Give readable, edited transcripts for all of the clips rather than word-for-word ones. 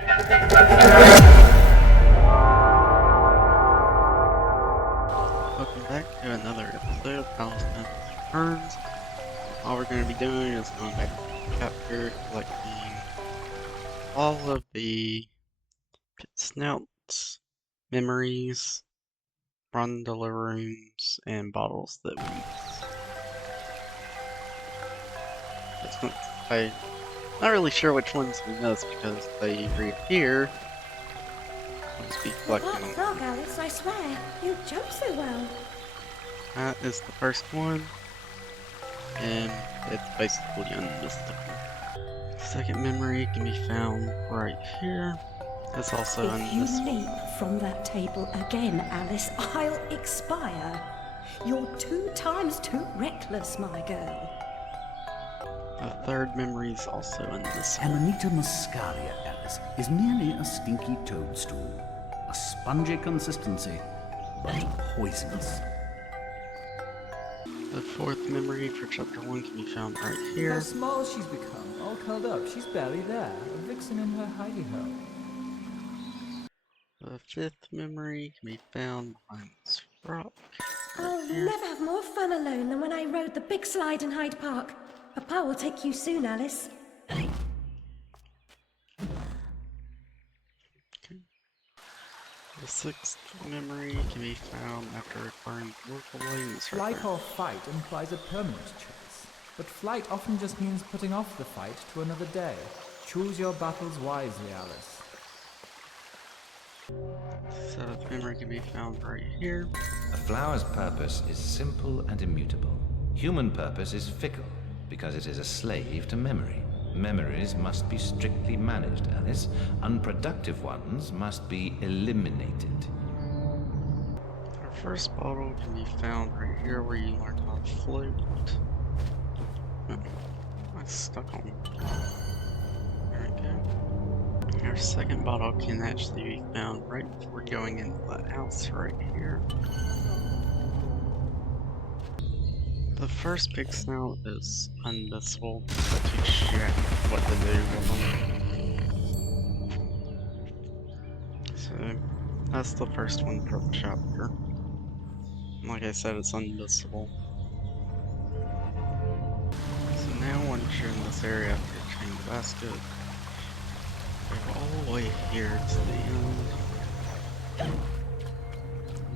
Welcome back to another episode of Alice Returns. All we're going to be doing is going back to the chapter, collecting all of the pit snouts, memories, rondella rooms, and bottles that we use. I'm not really sure which ones we missed because they reappear. I'll just be collecting them. Frog, Alice, I swear, you jump so well. That is the first one, and it's basically unmissable. Second memory can be found right here. It's also unmissable. If you leap from that table again, Alice, I'll expire. You're 2 times too reckless, my girl. The third memory is also unmissable. Amanita muscaria, Alice, is merely a stinky toadstool. A spongy consistency, but poisonous. The fourth memory for chapter 1 can be found right here. How small she's become, all curled up. She's barely there. A vixen in her hidey hole. The fifth memory can be found behind this rock. I'll never have more fun alone than when I rode the big slide in Hyde Park. Papa will take you soon, Alice. The sixth memory can be found after acquiring workable items. Flight or fight implies a permanent choice, but flight often just means putting off the fight to another day. Choose your battles wisely, Alice. Seventh memory can be found right here. A flower's purpose is simple and immutable. Human purpose is fickle, because it is a slave to memory. Memories must be strictly managed, Alice. Unproductive ones must be eliminated. Our first bottle can be found right here where you learn how to float. I'm stuck on. There we go. Our second bottle can actually be found right before going into the house right here. The first big snout is unmissable, but you check what to do with them. So, that's the first one for the chapter. Like I said, it's unmissable. So now once you're in this area after you change the basket, go all the way here to the end.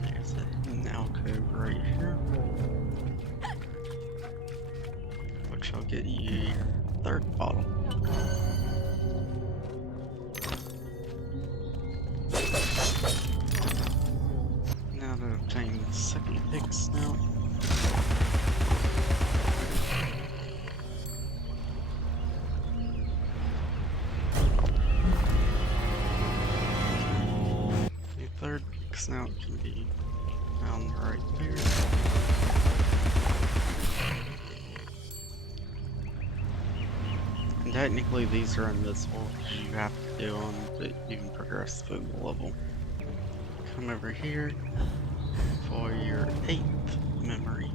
There's a hidden alcove right here. Which will get you your third bottle. Now to obtain the second big snout. The third big snout can be found right there. Technically, these are invisible because you have to do them to even progress through the level. Come over here for your 8th memory.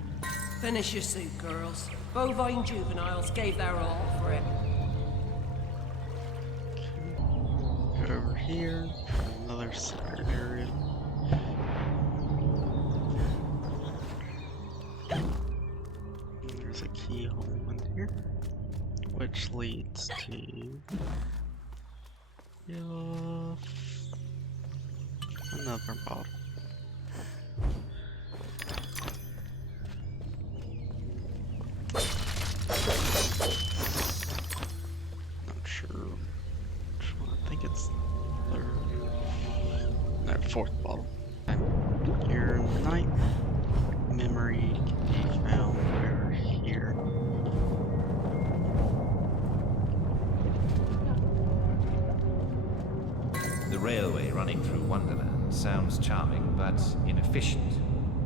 Finish your soup, girls. Bovine juveniles gave their all for it. Go over here for another secret area. And there's a keyhole in here, which leads to another bottle. Not sure which one. I think it's third. No, fourth bottle. Your 9th memory can be found over here. The railway running through Wonderland sounds charming, but inefficient.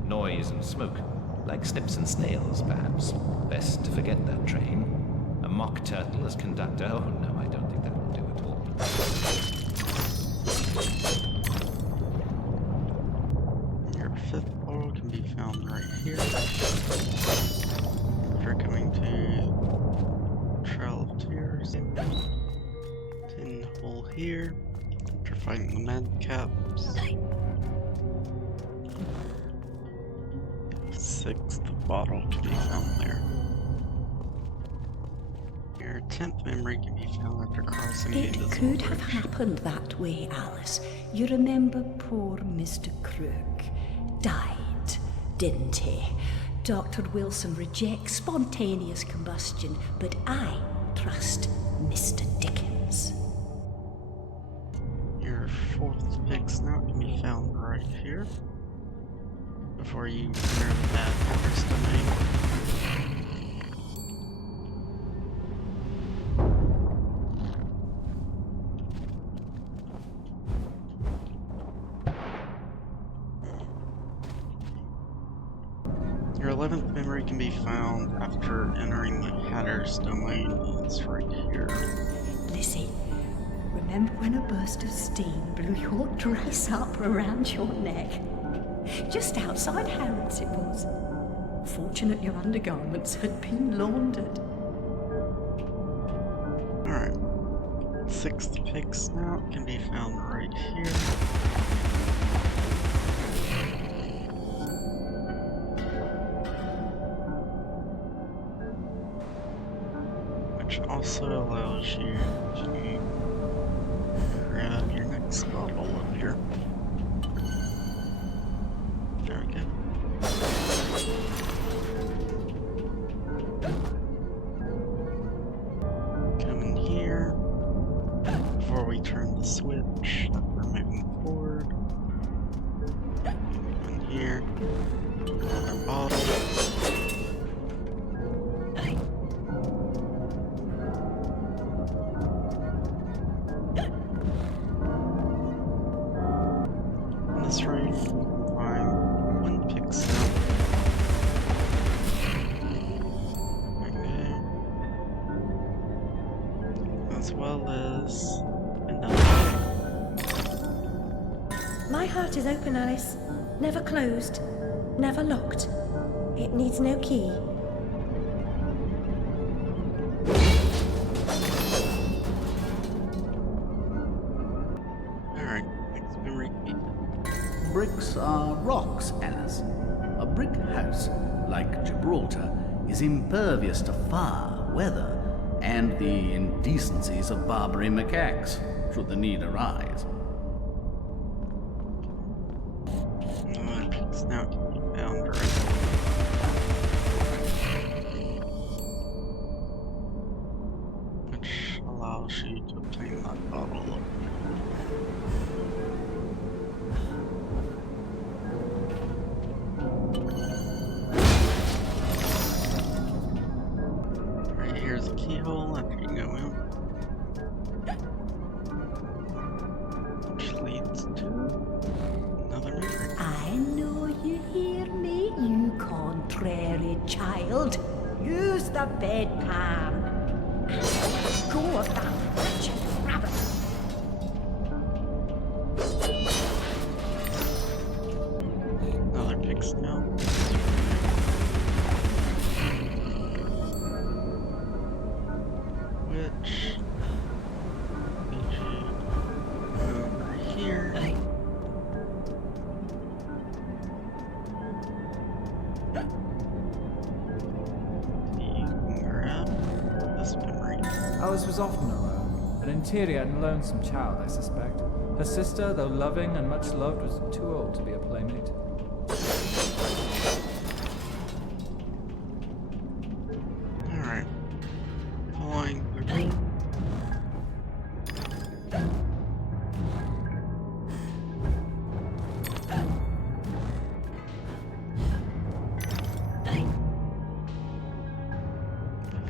Noise and smoke, like snips and snails, perhaps. Best to forget that train. A mock turtle as conductor? Oh no, I don't think that will do at all. Your 5th bottle can be found right here. After coming to Trail of Tears, tin hole here. after fighting the madcaps. The 6th bottle can be found there. Your 10th memory can be found after crossing the It invisible could have bridge. happened that way, Alice. You remember poor Mr. Crook died, didn't he? Dr. Wilson rejects spontaneous combustion, but I trust Mr. Dickens. Your 4th pick snout can be found right here. Before you enter the bad powers domain. Your 11th memory can be found after entering the Hatter's domain. It's right here. Lizzie, remember when a burst of steam blew your dress up around your neck? Just outside Harrods it was. Fortunate your undergarments had been laundered. Alright. 6th pick snout can be found right here. Which also allows you to grab your next bottle up here. There we go. Come in here before we turn the switch that we're moving forward. Come in here. Another bottle. On this room, you can find one pick snout. Okay. As well as another. My heart is open, Alice. Never closed. Never locked. It needs no key. Alright, next memory can be Bricks are rocks, Alice. A brick house, like Gibraltar, is impervious to fire, weather, and the indecencies of Barbary macaques, should the need arise. another pick snout can be found right which allows you to obtain that bottle. Right here's a keyhole after you go in. Which leads to another memory. I know you hear me, you contrary child. Use the bedpan. Go of that wretched rabbit. Another pick snout. Which leads you over here. You can grab this memory. Alice was often alone, an interior and lonesome child, I suspect. Her sister, though loving and much loved, was too old to be a playmate. Alright. Following the route.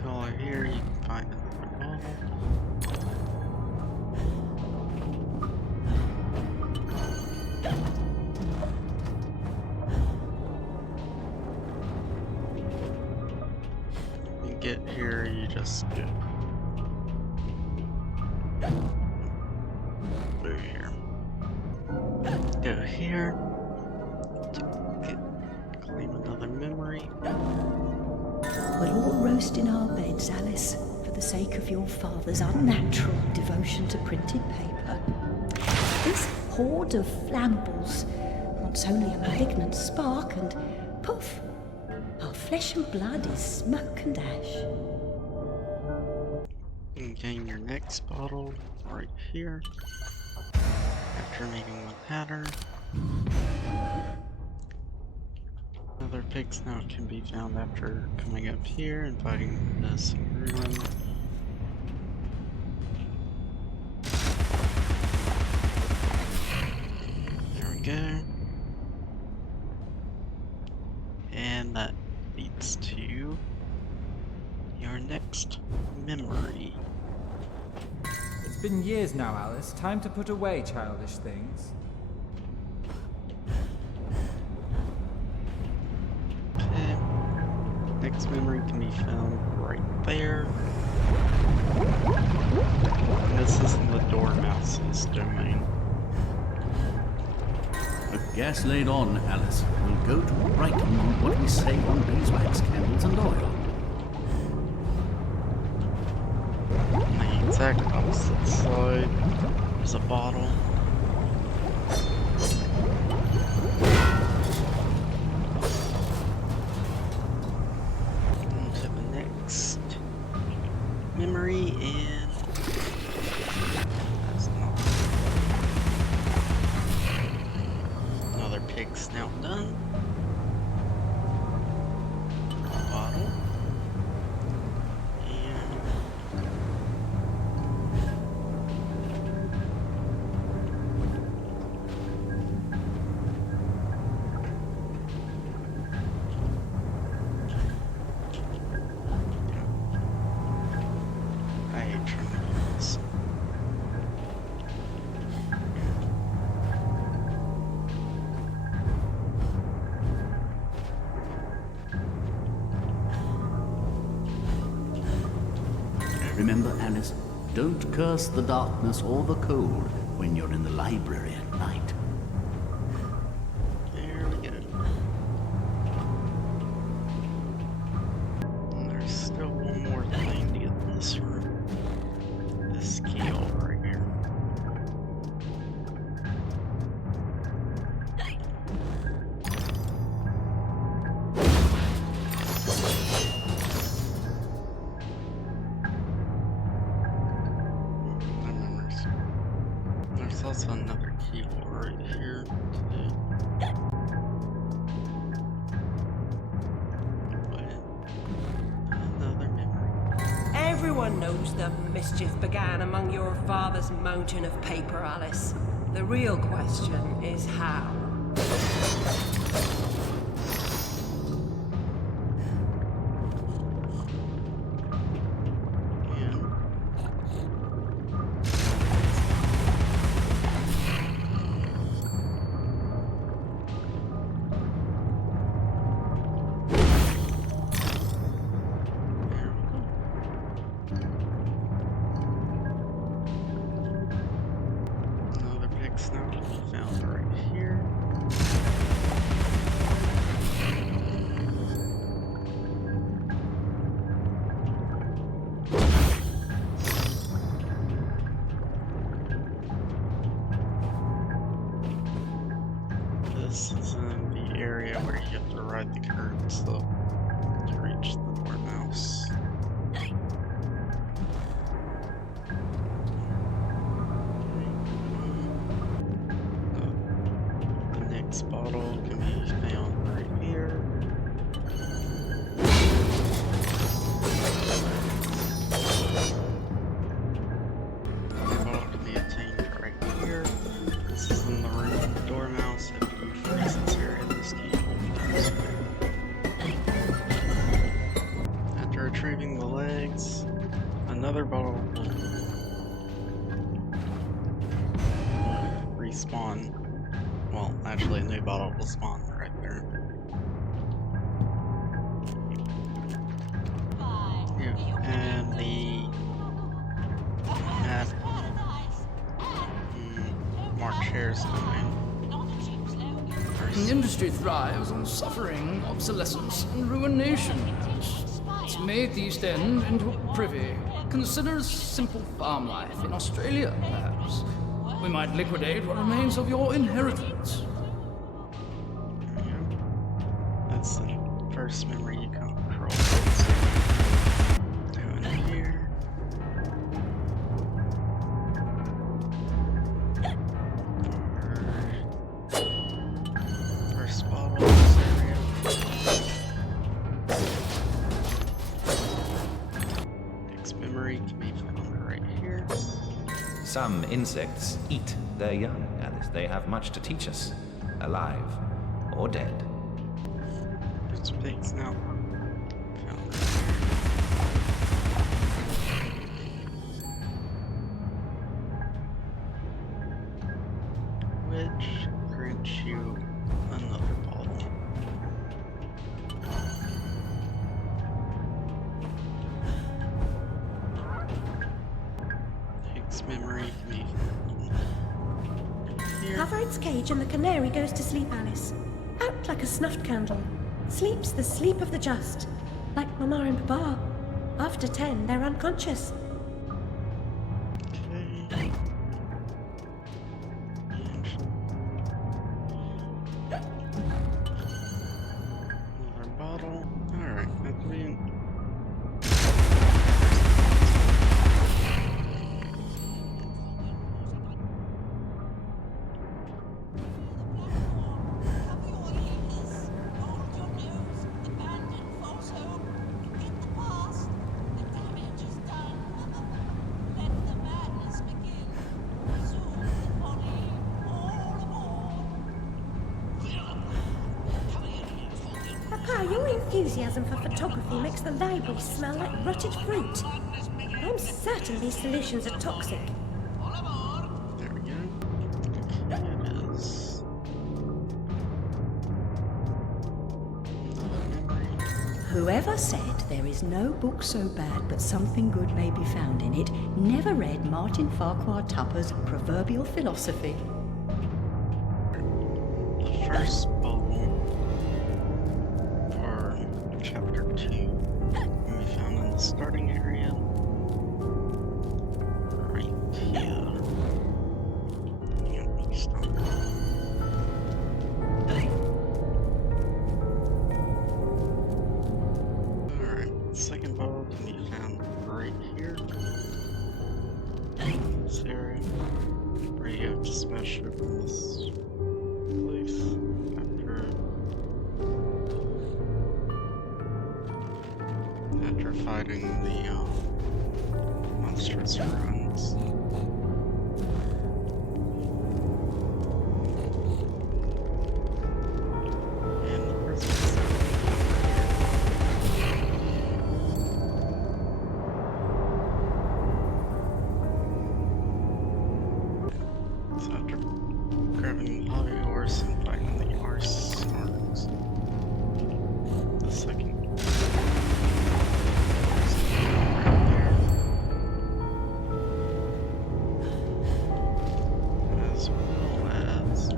Follow here, you can find another bottle. You get here, you just go. Over here. Go here. Claim another memory. We'll all roast in our beds, Alice, for the sake of your father's unnatural devotion to printed paper. hoard of flammables. Wants only a malignant spark and poof, our flesh and blood is smoke and ash. And getting your next bottle right here. After meeting with Hatter. Another pig snout can be found after coming up here and fighting this ruin. There we go. And that leads to your next memory. It's been years now, Alice. Time to put away childish things. Okay. Next memory can be found right there. And this is in the Dormouse's domain. A gas laid on, Alice, will go to brighten on what we say on beeswax candles and oil. On the exact opposite side, there's a bottle. On to the next memory, and that's not another pig snout done. Bottle. And I hate trying to do this. Remember, Alice, don't curse the darkness or the cold when you're in the library at night. There we go. And there's still one more thing to get in this room. This scale right here. There's also another keyhole right here. Another memory. Everyone knows the mischief began among your father's mountain of paper, Alice. The real question is how. And there we go. Another big snout can be found right here. This is in the area where you have to ride the currents up to reach the Dormouse. The next bottle can be found right here. The bottle can be obtained right here. This is in the room of the Dormouse. If you freeze this area, this key opens. After retrieving the legs, another bottle will respawn. Well, actually, a new bottle will spawn right there. Yeah, and the map Mark shares domain. The industry thrives on suffering, obsolescence, and ruination. It's made the East End into a privy. Consider a simple farm life in Australia, perhaps. We might liquidate what remains of your inheritance. There we go. That's the first memory you come across. Down here. First bottle in this area. Next memory can be found right here. Some insects eat their young, Alice. They have much to teach us, alive or dead. It's pigs now. Found right here. Which grants you another bottle. Pig's memory can be found here. Cover its cage and the canary goes to sleep, Alice. Out like a snuffed candle. Sleeps the sleep of the just. Like Mama and Papa. After 10, they're unconscious. Okay. Another bottle. Alright, I believe. Papa, your enthusiasm for photography makes the library smell like rotted fruit. I'm certain these solutions are toxic. There we go. Okay, it is. Another memory. Whoever said there is no book so bad but something good may be found in it never read Martin Farquhar Tupper's proverbial philosophy. The first bottle for chapter 2 can be found in the starting area. Right here. Yeah, we stop. Alright, second bottle can be found right here. This area. Where you have to smash open this place after fighting the monstrous ruins. And the prisoners. So after grabbing the hobby horse and fighting the arse-snorks, the second as well as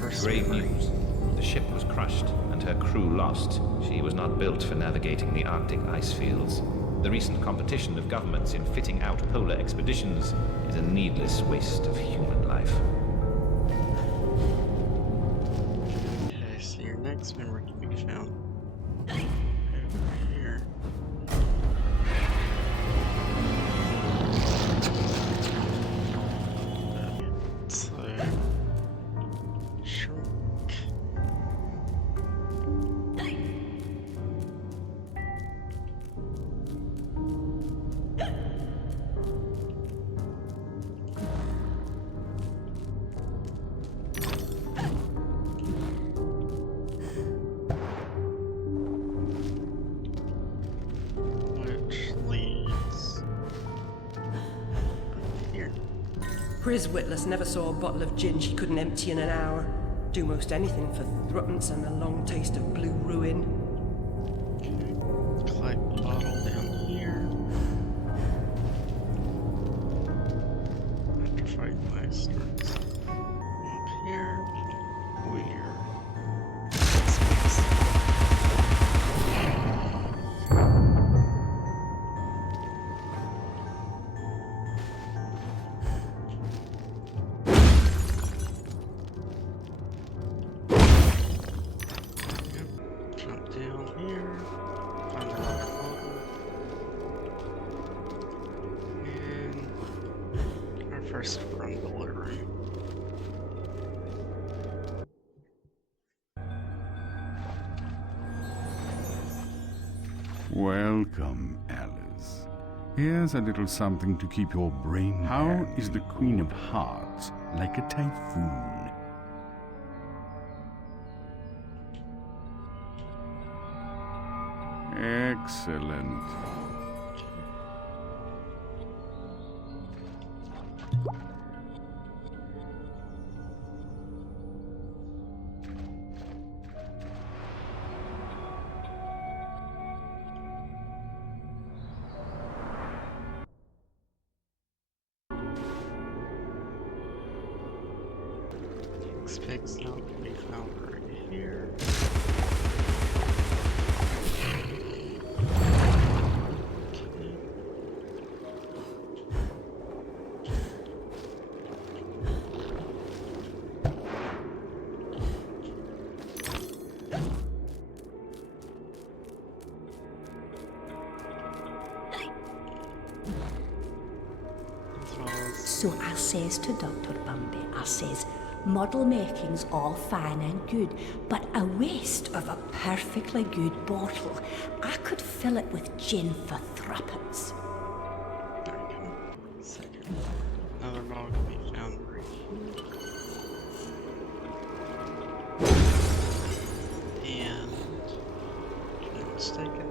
first Grave memory. news. The ship was crushed and her crew lost. She was not built for navigating the Arctic ice fields. The recent competition of governments in fitting out polar expeditions is a needless waste of human life. Okay, so your next memory can be found over here. So, shrink. Which leads here. Pris Witless never saw a bottle of gin she couldn't empty in an hour. Do most anything for thruppence and a long taste of blue ruin. Okay. Collect the bottle down here. After fighting my starts. Up here. Weird. first from the living room. Welcome, Alice. Here's a little something to keep your brain. How is the Queen of Hearts like a typhoon? Excellent. Fix now can be found right here. So I says to Dr. Bumby, I says, model making's all fine and good, but a waste of a perfectly good bottle. I could fill it with gin for threepence. There we go. Second. Another bottle can be found right here. And, if I'm not mistaken,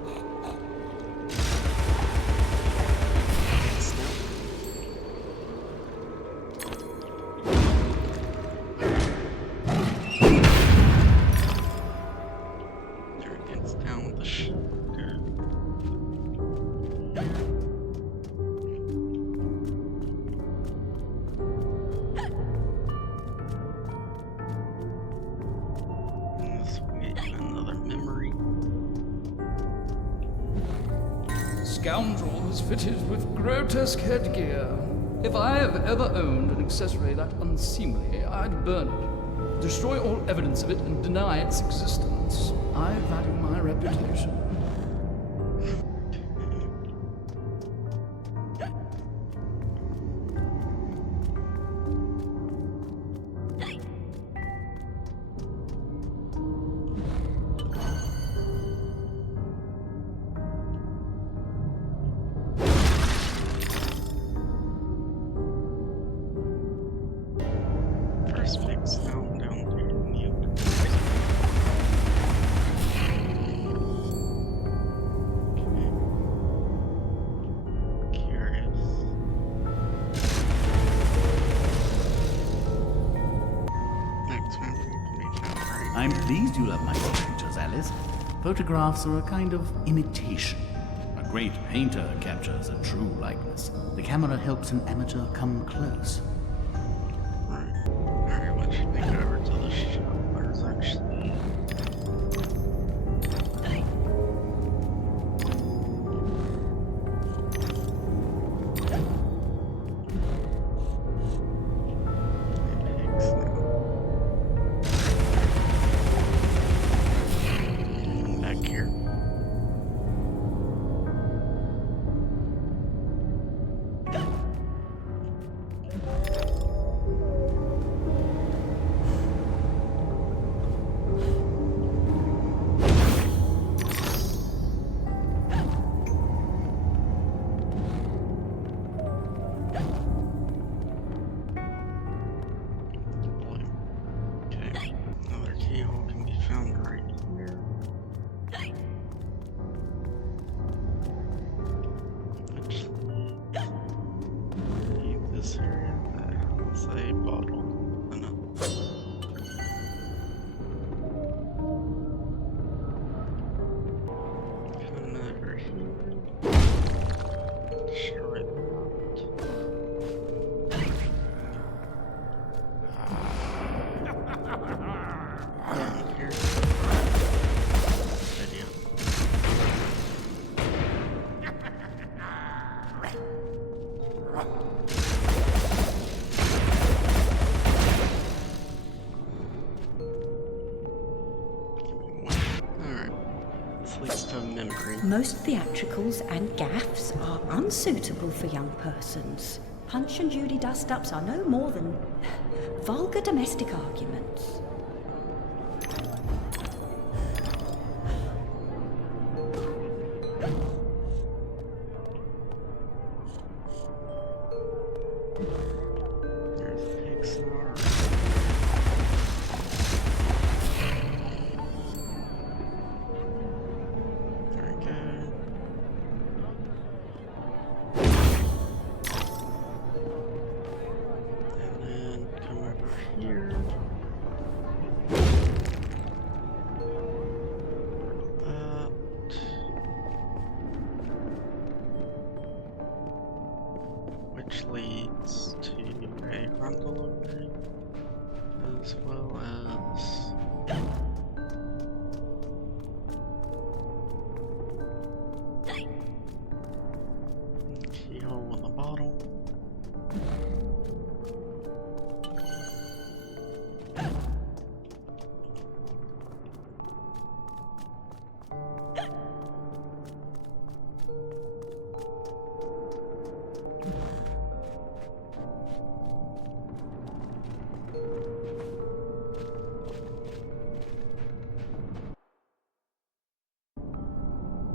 Scoundrel was fitted with grotesque headgear. If I have ever owned an accessory that unseemly, I'd burn it, destroy all evidence of it, and deny its existence. I value my reputation. I'm pleased you love my pictures, Alice. Photographs are a kind of imitation. A great painter captures a true likeness. The camera helps an amateur come close. Alright, let's make it over to the shop. There's actually... Most theatricals and gaffs are unsuitable for young persons. Punch and Judy dust-ups are no more than vulgar domestic arguments. There's a pig snort. Very good. And then come over here. That. Which leads to a grundle array, as well as keyhole on the bottom.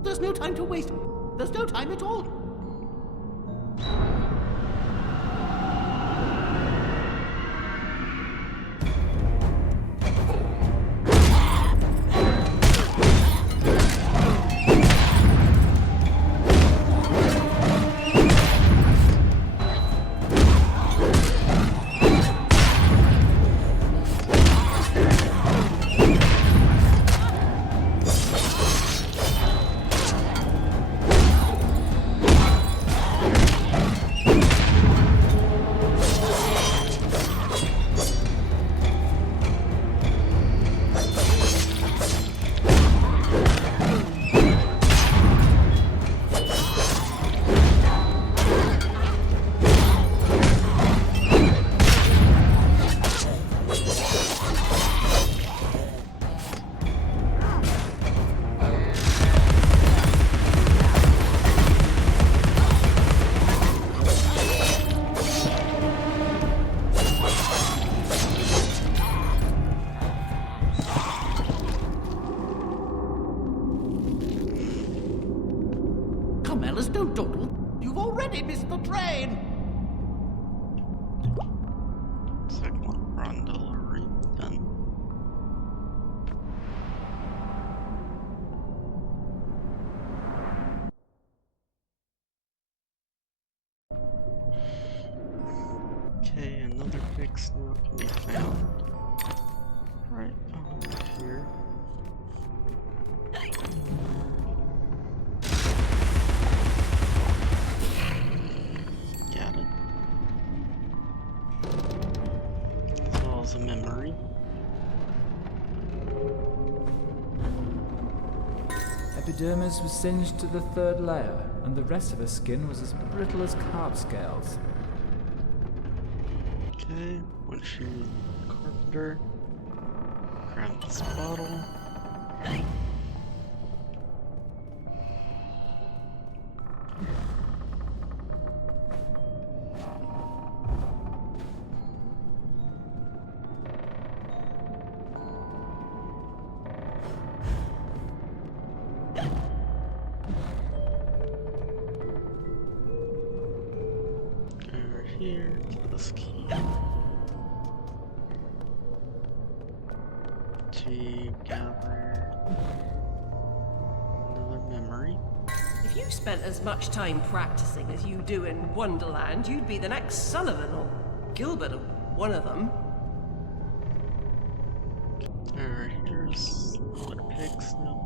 There's no time to waste. There's no time at all. Come, Alice, don't dawdle. You've already missed the train. Second grundle array done. Okay, another big snout can be found right behind here. Got it. As well as a memory. Epidermis was singed to the third layer, and the rest of her skin was as brittle as carp scales. Okay, once you carpenter, grab this bottle. Over here to this key. To gather another memory. If you spent as much time practicing as you do in Wonderland, you'd be the next Sullivan or Gilbert or one of them. Over here's another pig snout.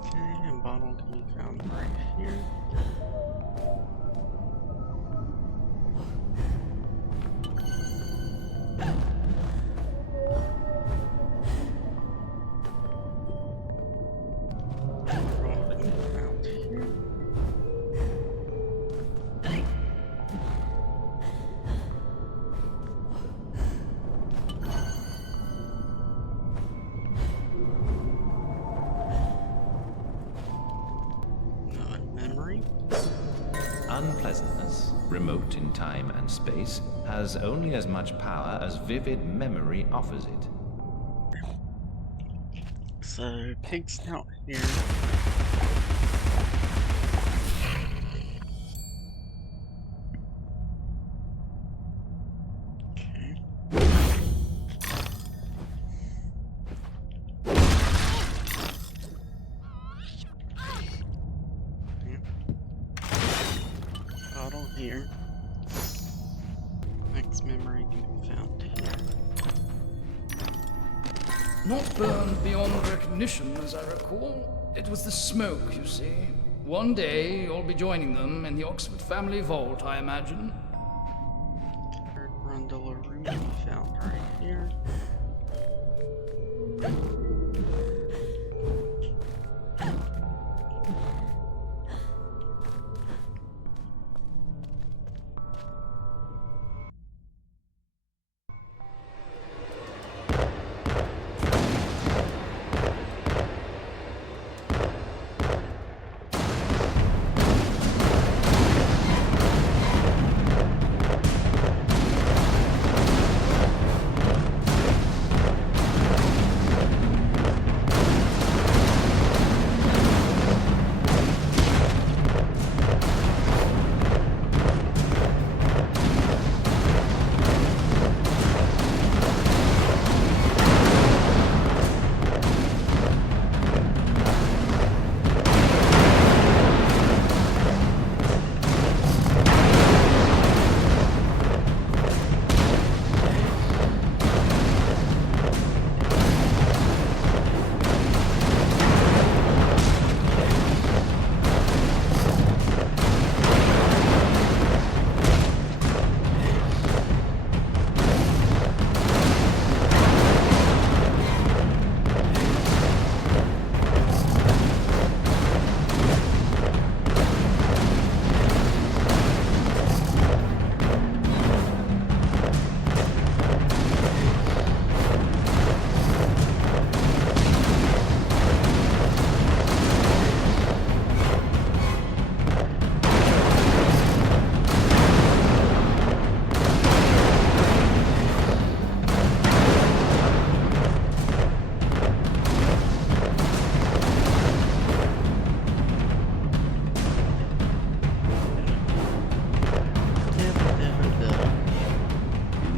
Okay, and bottle can be found right here. Bottle can be found here. unpleasantness, remote in time and space, has only as much power as vivid memory offers it. So, pig snout here. Bottle here. Next memory can be found here. Not burned beyond recognition, as I recall. It was the smoke, you see. One day, you'll be joining them in the Oxford family vault, I imagine. Third Rondella room can be found right here.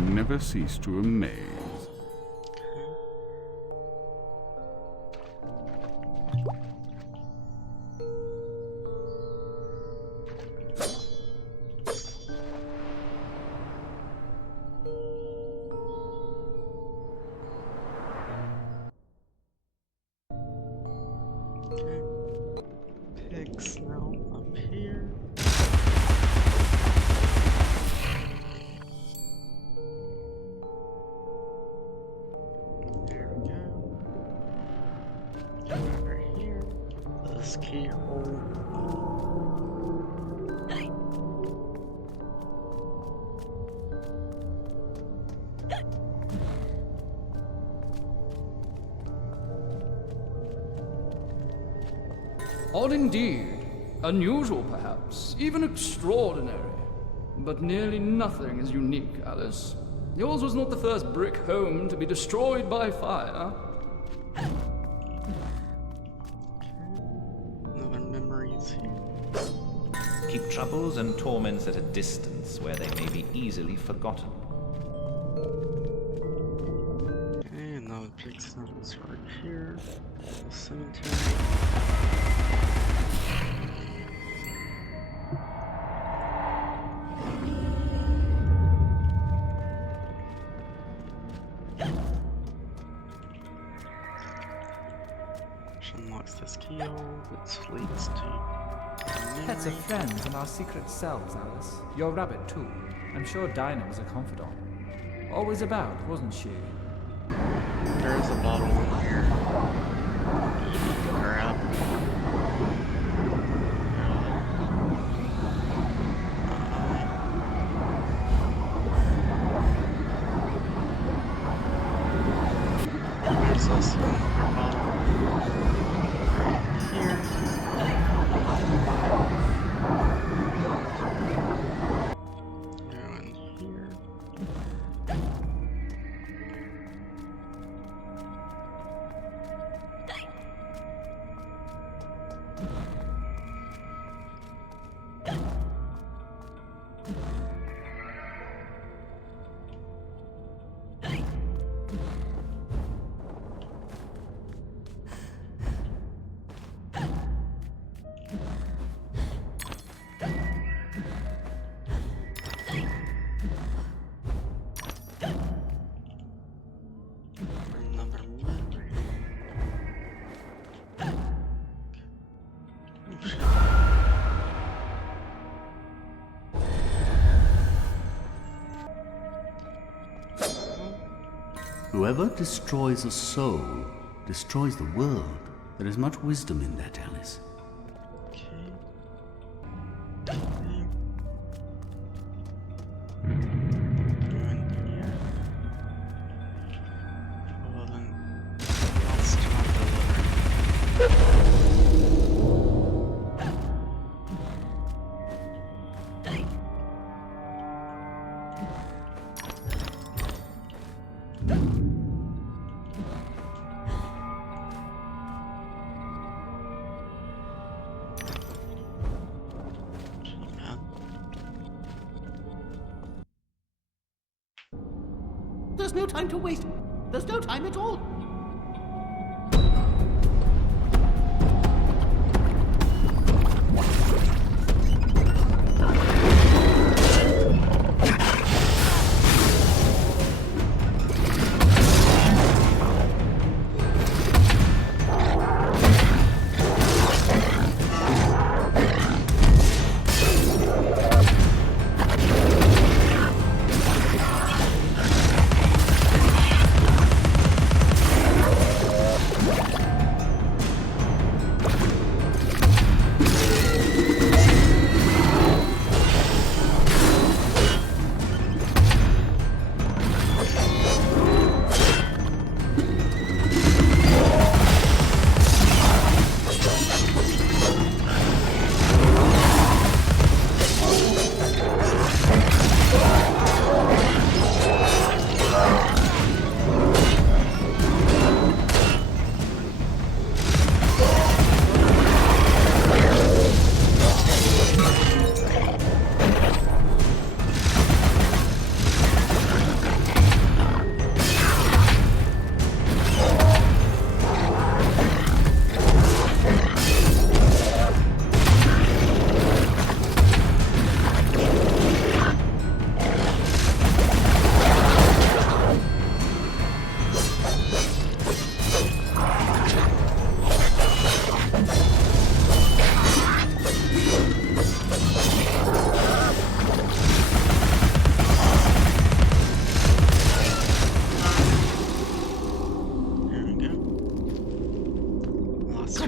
Never cease to amaze. Okay. Pigs now up here. There we go. Come over here. This keyhole. Odd indeed. Unusual, perhaps. Even extraordinary. But nearly nothing is unique, Alice. Yours was not the first brick home to be destroyed by fire. Another memories here. Keep troubles and torments at a distance where they may be easily forgotten. Okay, another pig snout is right here. The cemetery. Which unlocks this keyhole, which leads to the Pets are memory. friends and our secret selves, Alice. Your rabbit, too. I'm sure Dinah was a confidant. Always about, wasn't she? There is a bottle in here. You need to grab. There's also another bottle right here. Whoever destroys a soul destroys the world. There is much wisdom in that, Alice. Okay. And here. Well then, I'll start the There's no time to waste. There's no time at all.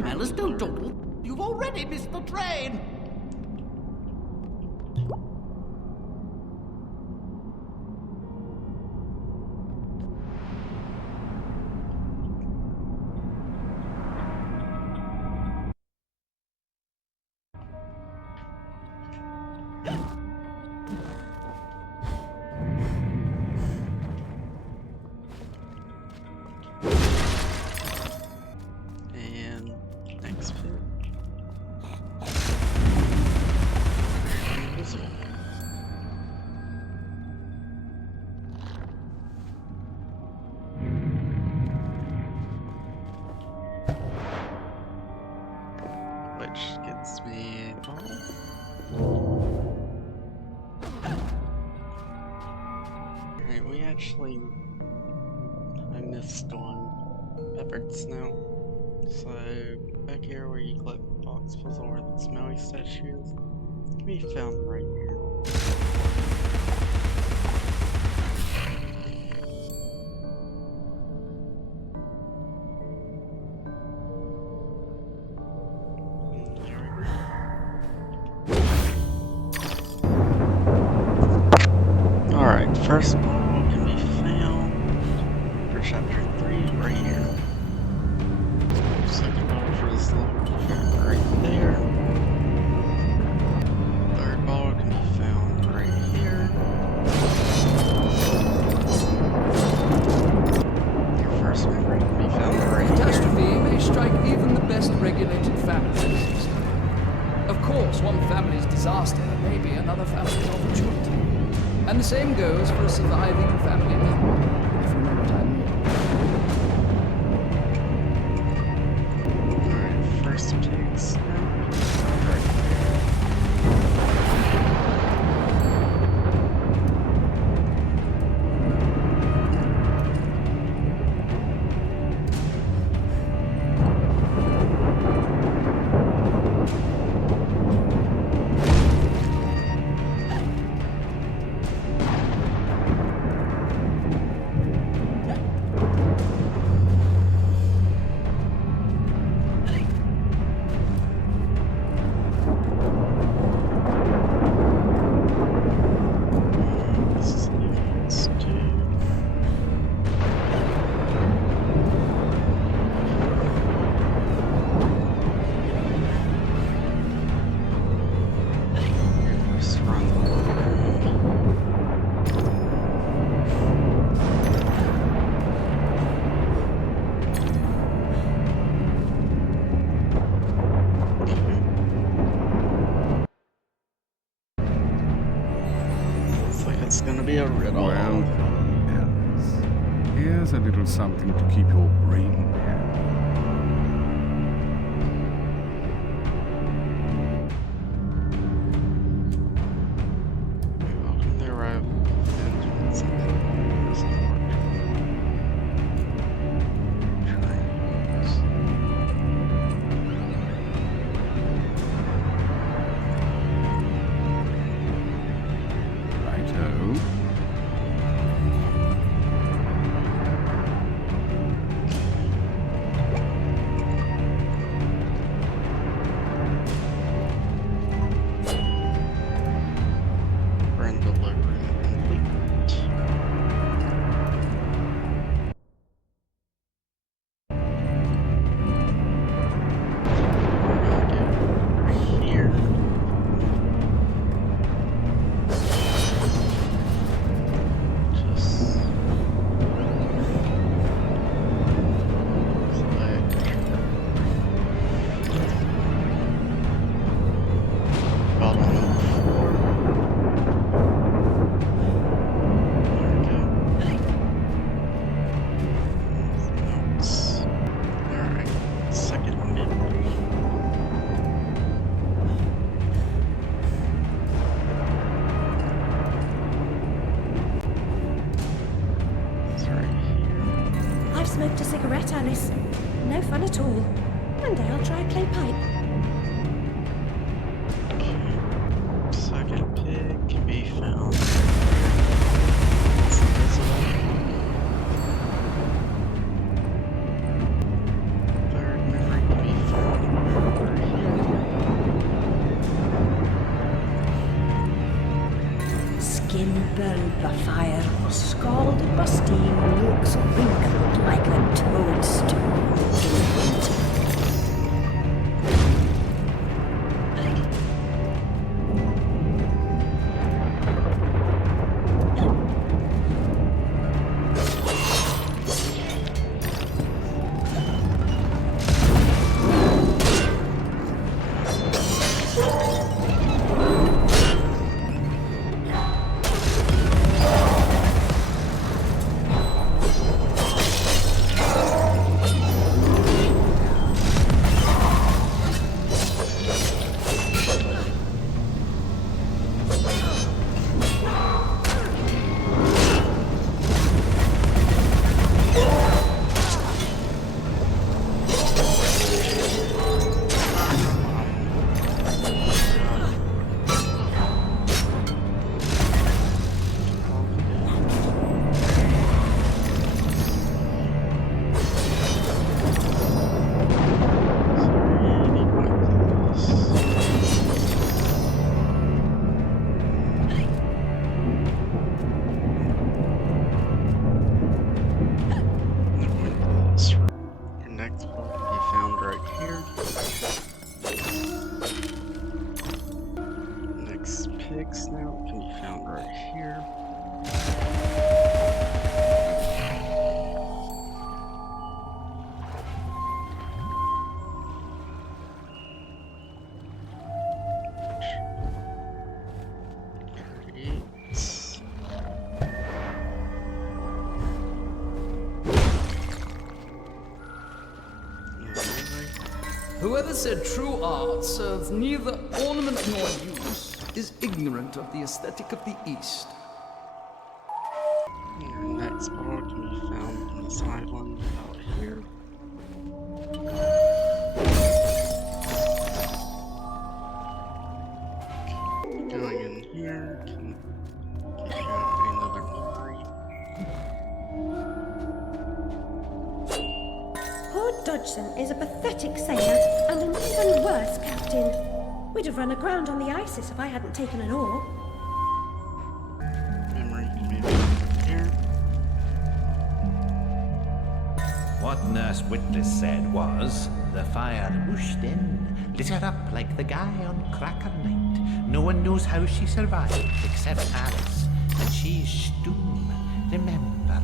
Alice, don't dawdle. You've already missed the train. and next bit. Invisible. Which gets me a ball. Alright, we actually I missed on peppered snow. So back here where you collect the box puzzle where the smelly statue is, can be found right here. Alright, first ball can be found for chapter 3 right here. Second ball for this little found right there. Third ball can be found right here. Your first memory can be found right here. Catastrophe may strike even the best regulated families. Of course, one family's disaster may be another family's opportunity. And the same goes for a surviving family member, if you know what I mean. Alright, first takes right be a riddle. Welcome, Alice. Here's a little something to keep your brain happy. Welcome the arrival of vengeance and the Righto. friend delivery complete. Here. Just click bottom of the floor. There we go. Notes. Alright, second memory. It's right here. I've smoked a cigarette, Alice. No fun at all. One day I'll try a clay pipe. Second pig can be found. It's invisible. Third memory can be found over here. Skin burned by fire or scalded by steam, looks wrinkled like a toadstool in winter. Whoever said true art serves neither ornament nor use is ignorant of the aesthetic of the East. Your next bottle can be found in this island out here. Going in here can give you another memory. Poor Dodgson is a pathetic sailor and an even worse captain. We'd have run aground on the Isis if I hadn't taken an oar. Memory can be found here. What Nurse Witness said was, the fire whooshed in, lit her up like the guy on Cracker Night. No one knows how she survived except Alice, and she's Stoom, remember?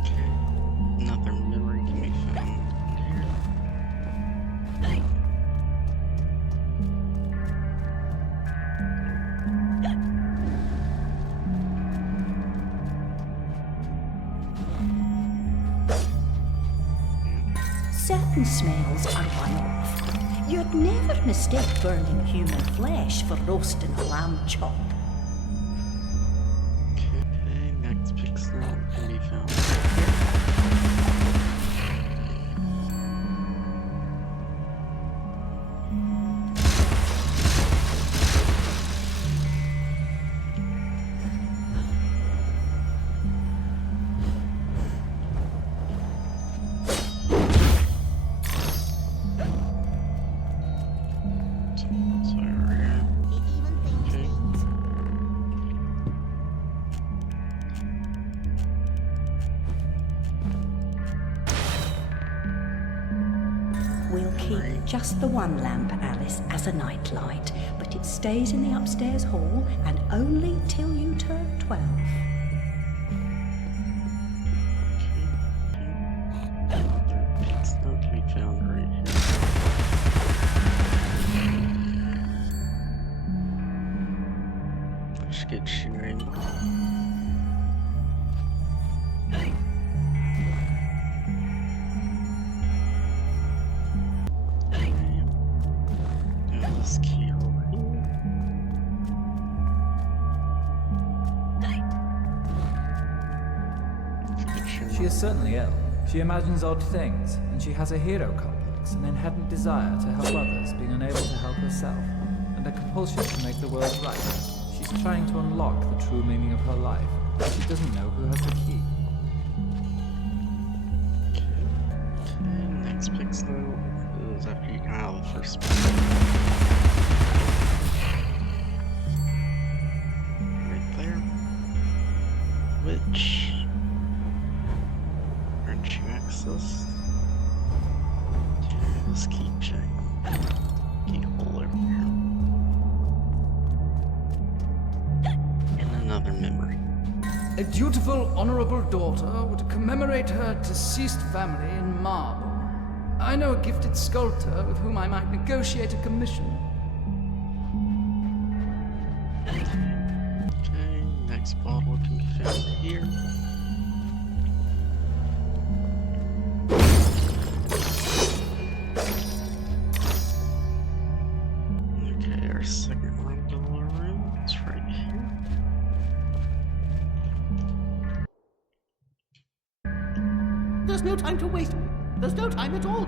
Okay, another memory can be found here. certain smells are one-off. You'd never mistake burning human flesh for roasting a lamb chop. Okay, next pixel can be found. We'll keep just the one lamp, Alice, as a nightlight, but it stays in the upstairs hall and only till you turn 12. Another pixel can be found right here. I should get shooting. This key over here. She is certainly ill. She imagines odd things, and she has a hero complex, an inherent desire to help others, being unable to help herself, and a compulsion to make the world right. She's trying to unlock the true meaning of her life, but she doesn't know who has the key. Okay, next pixel is after you come out of the first pixel. Right there. Which grants you access to this keychain. Keyhole over here. And another memory. A dutiful, honorable daughter would commemorate her deceased family in marble. I know a gifted sculptor with whom I might negotiate a commission. Okay, next bottle can be found here. Okay, our second room is right here. There's no time to waste. There's no time at all.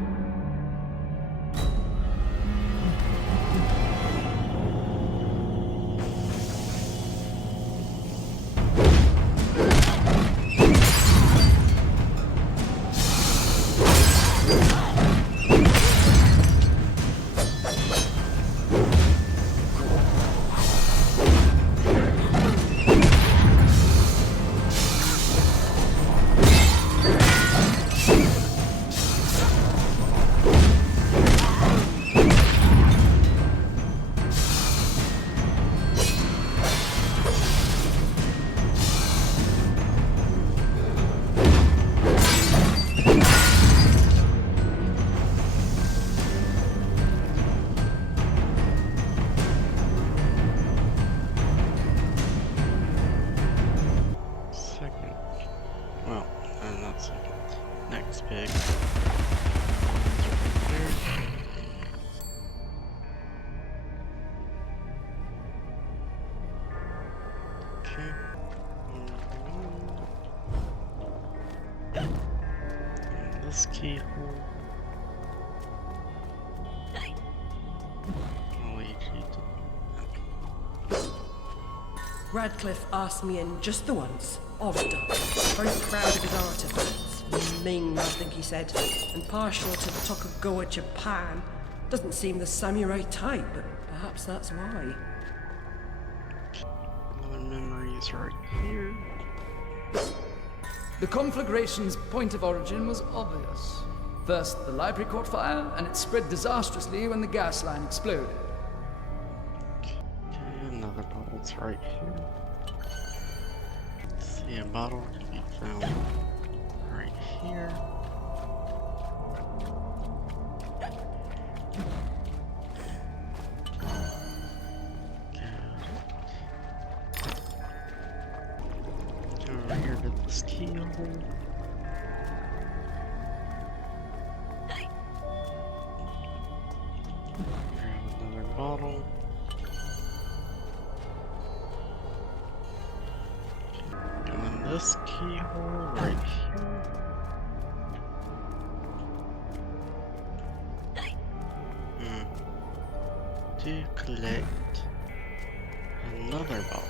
Second. Well, not second. Next pig. There. Okay. And this keyhole. I'll lead you to. Radcliffe asked me in just the once, often. Very proud of his artifacts. Ming, I think he said, and partial to the Tokugawa Japan. Doesn't seem the samurai type, but perhaps that's why. Another memory is right here. The conflagration's point of origin was obvious. First, the library caught fire, and it spread disastrously when the gas line exploded. Okay, another bottle's right here. See, a bottle can be found right here. Go over here to this keyhole. this keyhole right here. To collect another bottle.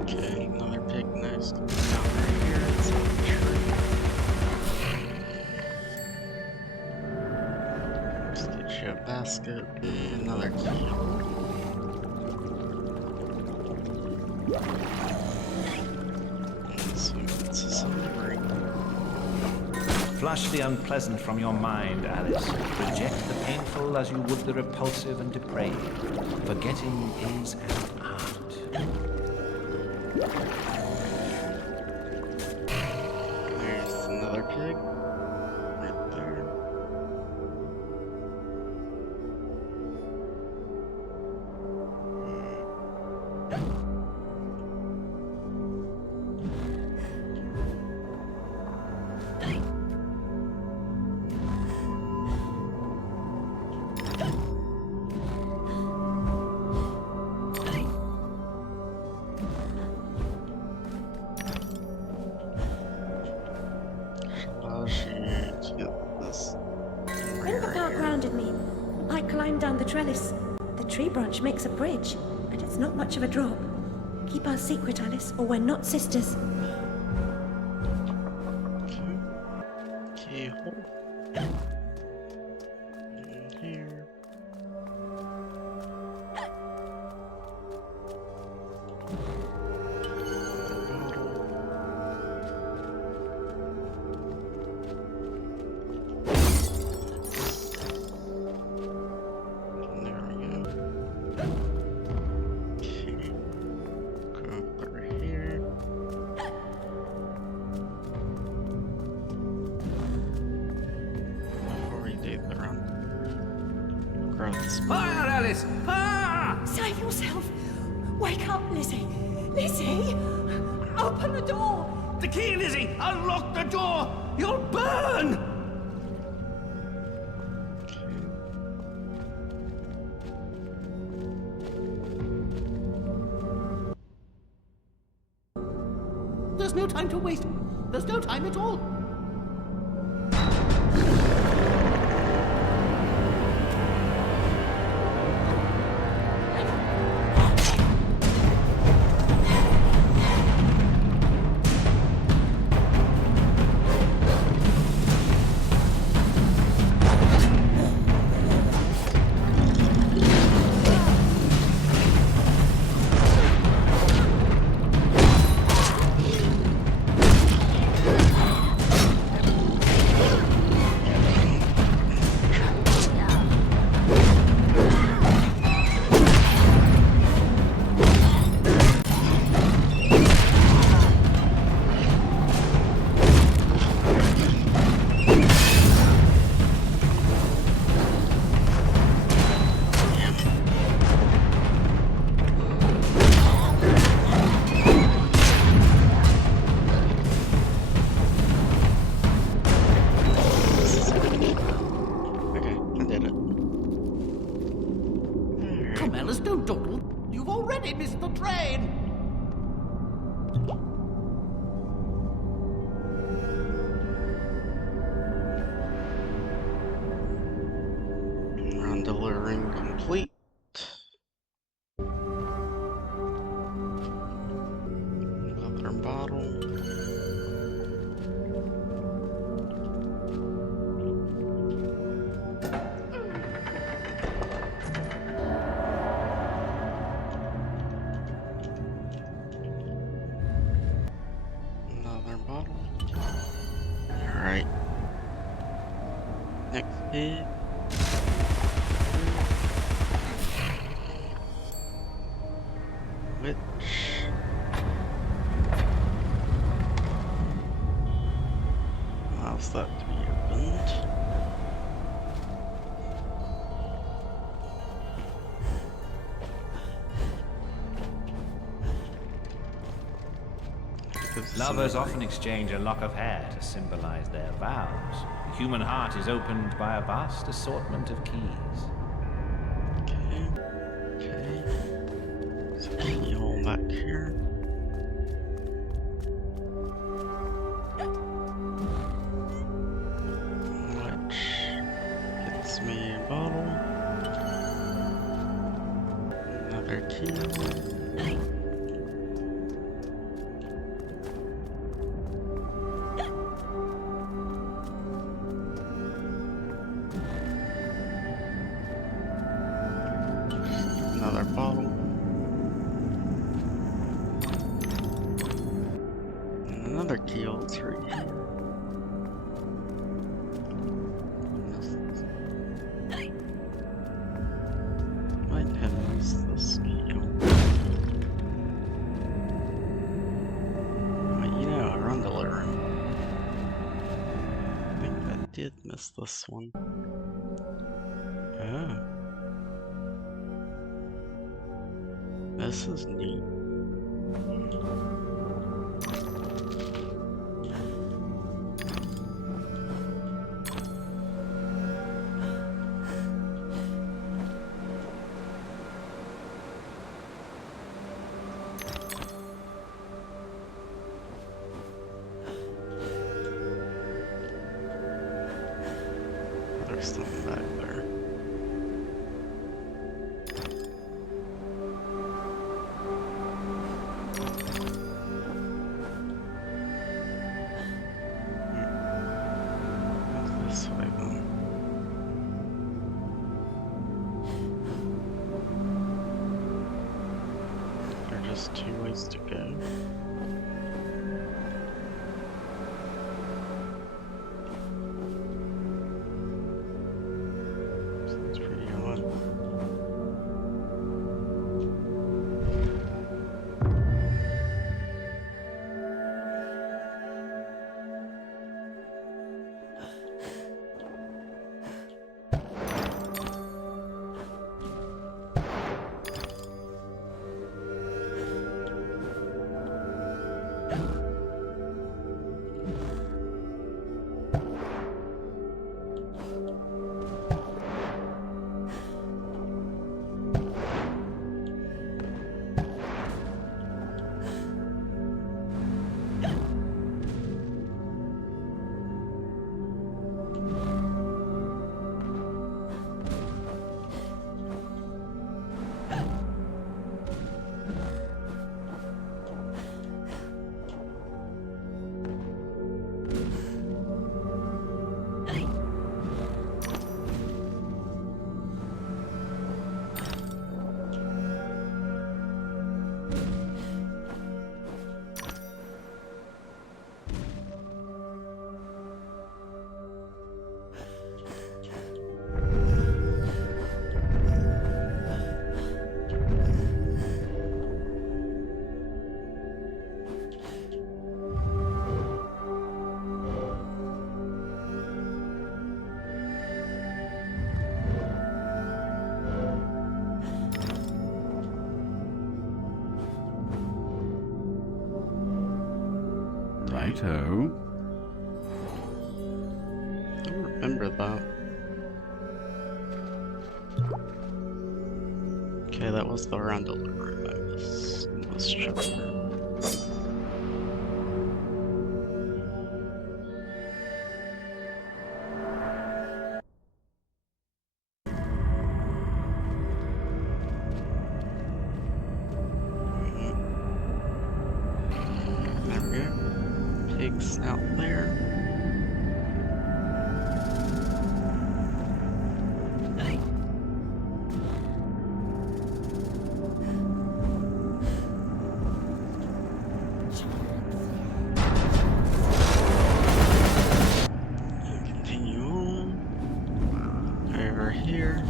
Okay, another pig nose down right here inside the tree. Let's get you a basket and another keyhole. It's a summary. Flush the unpleasant from your mind, Alice. Reject the painful as you would the repulsive and depraved. Forgetting is an art. There's another pig. Right there. When Papa grounded me, I climbed down the trellis. The tree branch makes a bridge, and it's not much of a drop. Keep our secret, Alice, or we're not sisters. Keyhole. In here. Fire, Alice! Fire! Save yourself! Wake up, Lizzie! Lizzie! Open the door! The key, Lizzie! Unlock the door! You'll burn! There's no time to waste. There's no time at all. Come, Alice, don't dawdle. You've already missed the train. Gondola ring complete. Another bottle. Another bottle. Alright. Next hit. Which allows that to be opened. Lovers often exchange a lock of hair to symbolize their vows. The human heart is opened by a vast assortment of keys. Okay. So keyhole back here. me a bottle. Another key. Another bottle. And another key holds right here. Might have missed this key. But you know, around the living room. I think I did miss this one. Oh. This is neat. There's something back there. This way then. There are just two ways to go. Sounds pretty odd. Righto. I don't remember that. Okay, that was the roundel room I missed in this chapter. There we go. Pigs out there. Continue on. Over here.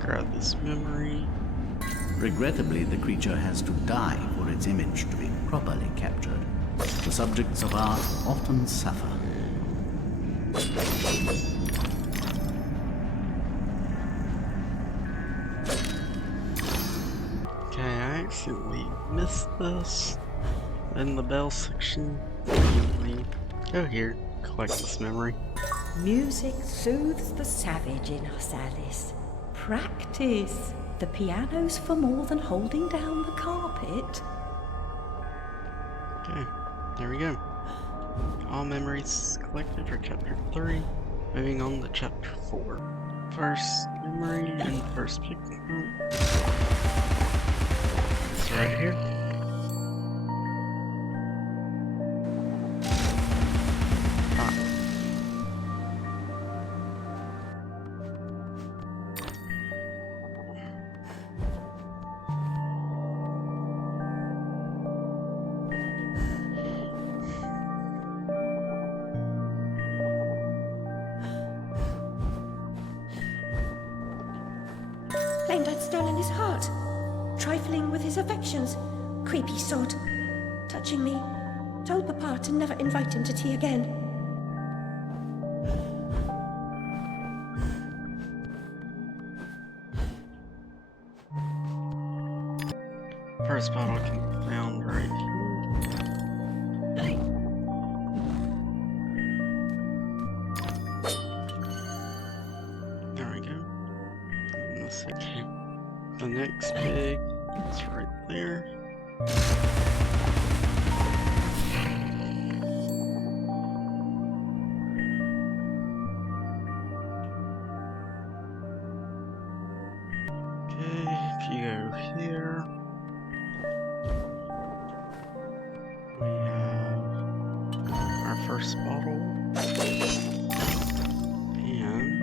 Grab this memory. Regrettably, the creature has to die for its image to be properly captured. The subjects of art often suffer. Okay, I accidentally missed this in the bell section. Go here, collect this memory. Music soothes the savage in us, Alice. Practice. The piano's for more than holding down the carpet. Okay, there we go. All memories collected for chapter 3. Moving on to chapter 4. First memory and first picture. It's right here. Claimed I'd stolen his heart. Trifling with his affections. Creepy sod. Touching me. Told Papa to never invite him to tea again. First bottle can be found right here. There we go. And the second. The next pig is right there. Okay, if you go here, we have our first bottle and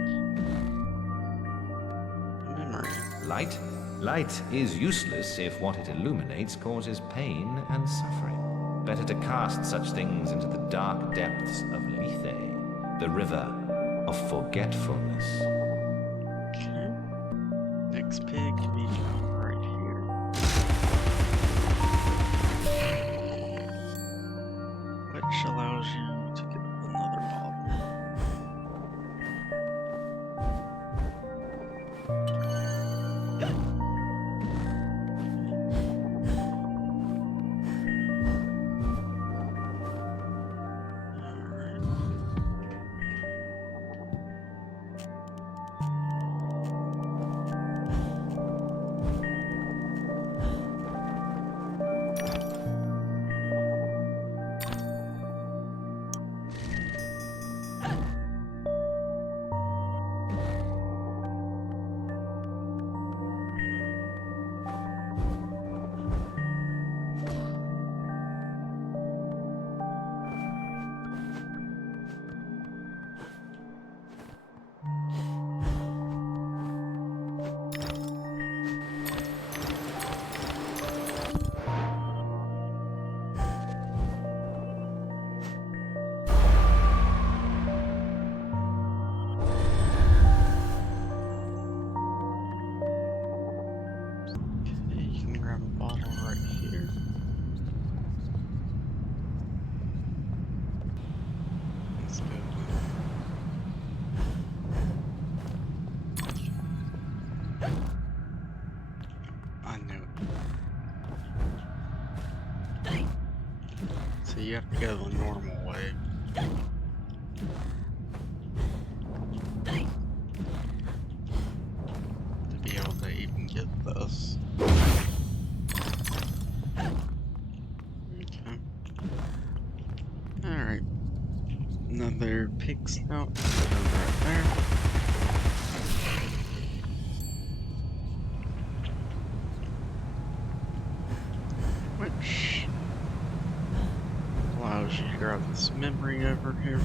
a memory. Light? Light is useless if what it illuminates causes pain and suffering. Better to cast such things into the dark depths of Lethe, the river of forgetfulness. Okay. Next pig can be found right here. Which allows you to get another bottle. You can grab a bottle right here. Let's go. I knew it. So you have to go the normal way. To be able to even get this. Okay. Alright. Another pig snout right there. Which allows you to grab this memory over here.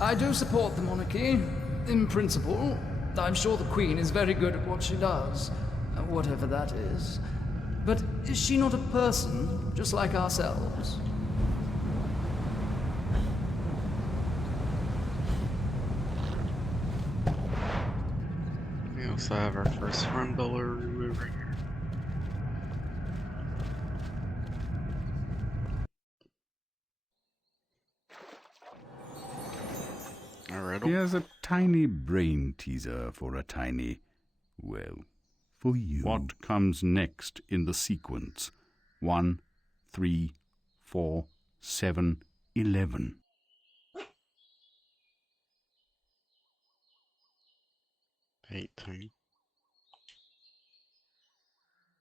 I do support the monarchy, in principle. I'm sure the Queen is very good at what she does, whatever that is. But is she not a person, just like ourselves? We also have our first front dollar room over here. A riddle. Here's a tiny brain teaser for a tiny, well, for you. What comes next in the sequence? 1, 3, 4, 7, 11. 18.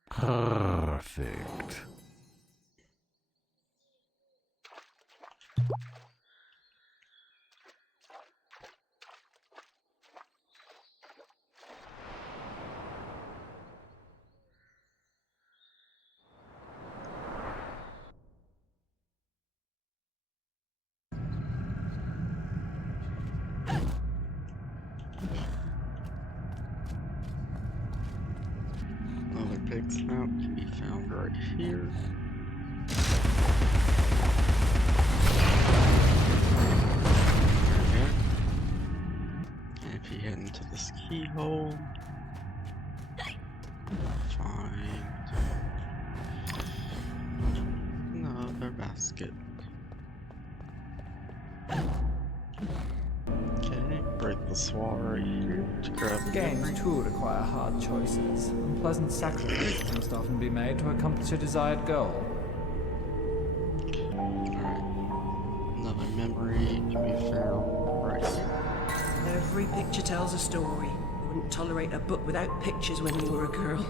Perfect. Another pig snout can be found right here. There we go. And if you head into this keyhole, find another basket. Okay, break this wall right here to grab the Games memory. too require hard choices. Unpleasant sacrifices must often be made to accomplish a desired goal. Alright. Another memory can be found right here. Every picture tells a story. You wouldn't tolerate a book without pictures when you were a girl.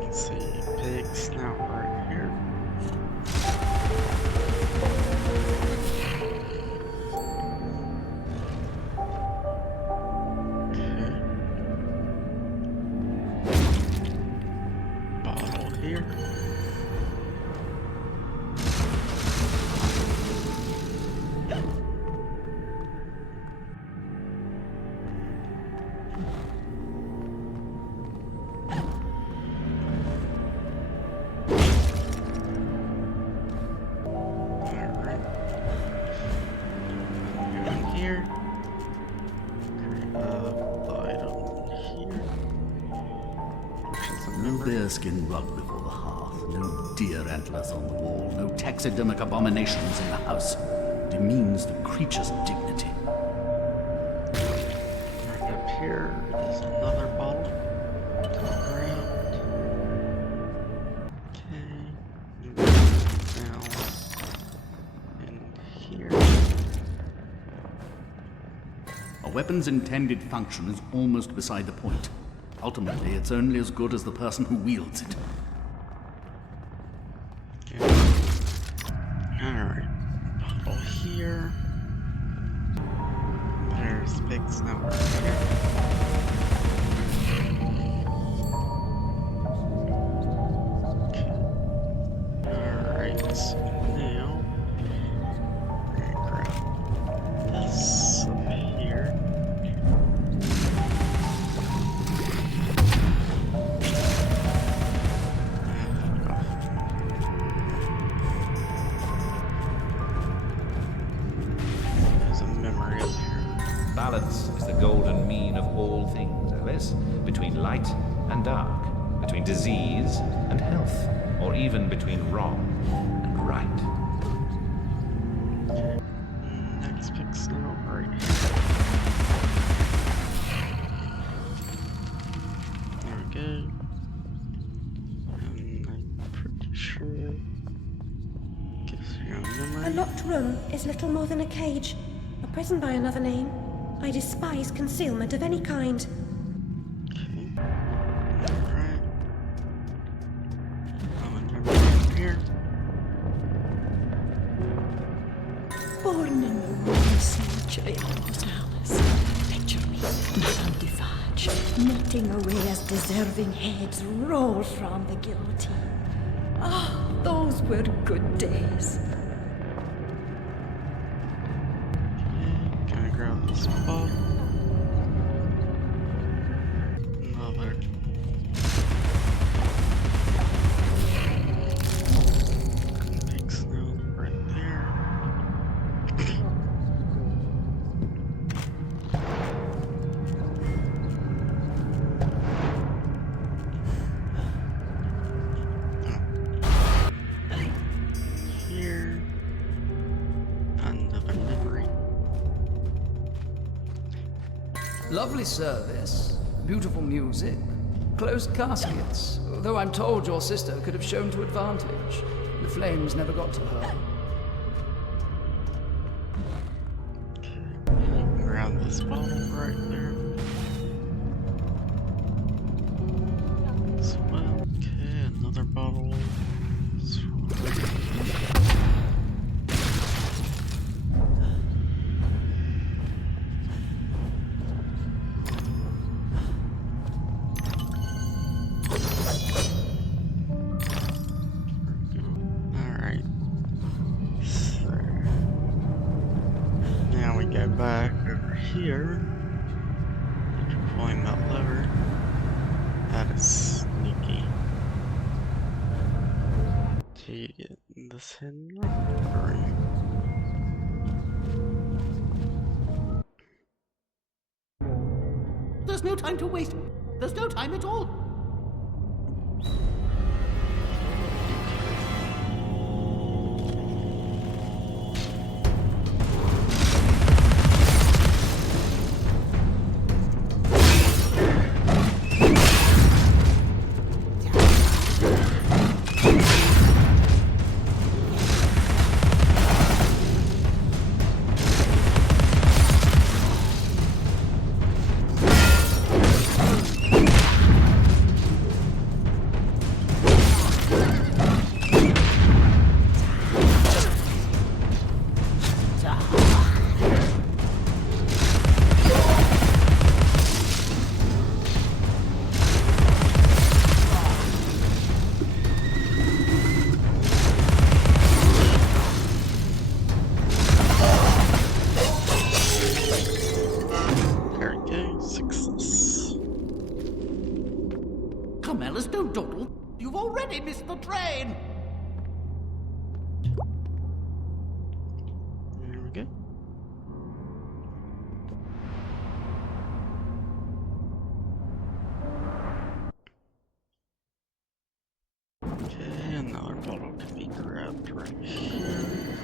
Let's see, pig snout right here. Okay. Bottle here. Alright. Going here. Grab the item here. Which is a No memory. bearskin rug before the hearth, no deer antlers on the wall, no taxidermic abominations in the house. Demeans the creature's dignity. Right up here is another bottle. Turn around. Okay. Down. In here. A weapon's intended function is almost beside the point. Ultimately, it's only as good as the person who wields it. Alright. Bottle here. There's big snout right here. Alright, so now we're gonna grab this up here. There's a memory up here. Balance is the golden mean of all things, Alice. Between light and dark, between disease and health, or even between wrong and right. Next big snout right here. There we go. And I'm pretty sure. Gives you a A memory. locked room is little more than a cage, a prison by another name. I despise concealment of any kind. Okay. Alright. Memory up here. Born in the wrong century, almost Alice. Picture me, Madame Defarge, knitting away as deserving heads roll from the guillotine. Ah, those were good days. Gonna grab this bottle. Another. Big snout right there. Here. Another memory. Lovely service, beautiful music, closed caskets, though I'm told your sister could have shown to advantage. The flames never got to her. grab this bottle right there. Swell. Okay, another bottle. Alright. So now we go back over here. After pulling that lever. That is sneaky. To get in this hidden room. There's no time to waste. There's no time at all. There we go, success. Come, Alice, don't dawdle. You've already missed the train. There we go. Okay, another bottle can be grabbed right here.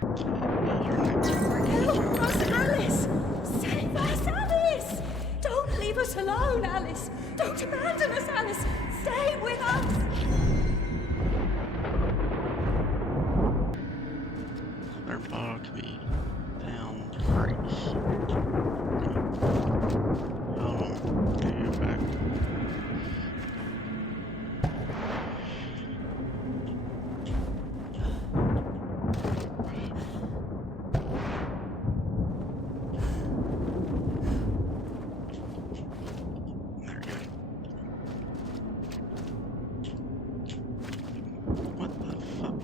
Help us, Alice! Save us, Alice! Don't leave us alone, Alice! Don't abandon us, Alice! Stay with us! Another bottle can be down right here. Go back. There we go. What the fuck?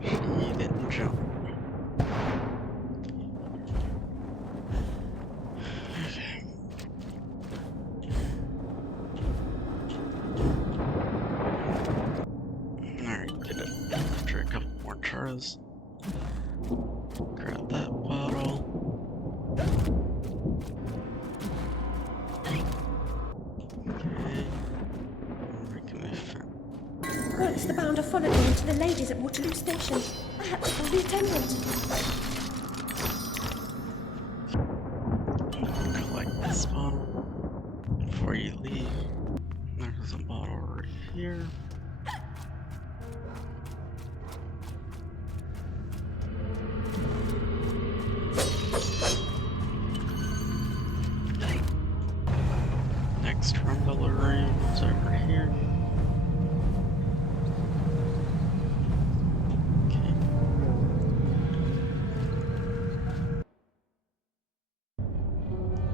He didn't jump. Okay. Alright, get it. After a couple more tries. Grab that bottle. Okay. Where can we find? Once the bounder followed me into the ladies at Waterloo Station. I had to call the attendant. Collect this bottle before you leave. There's a bottle right here. Next rumble room is over here. Okay.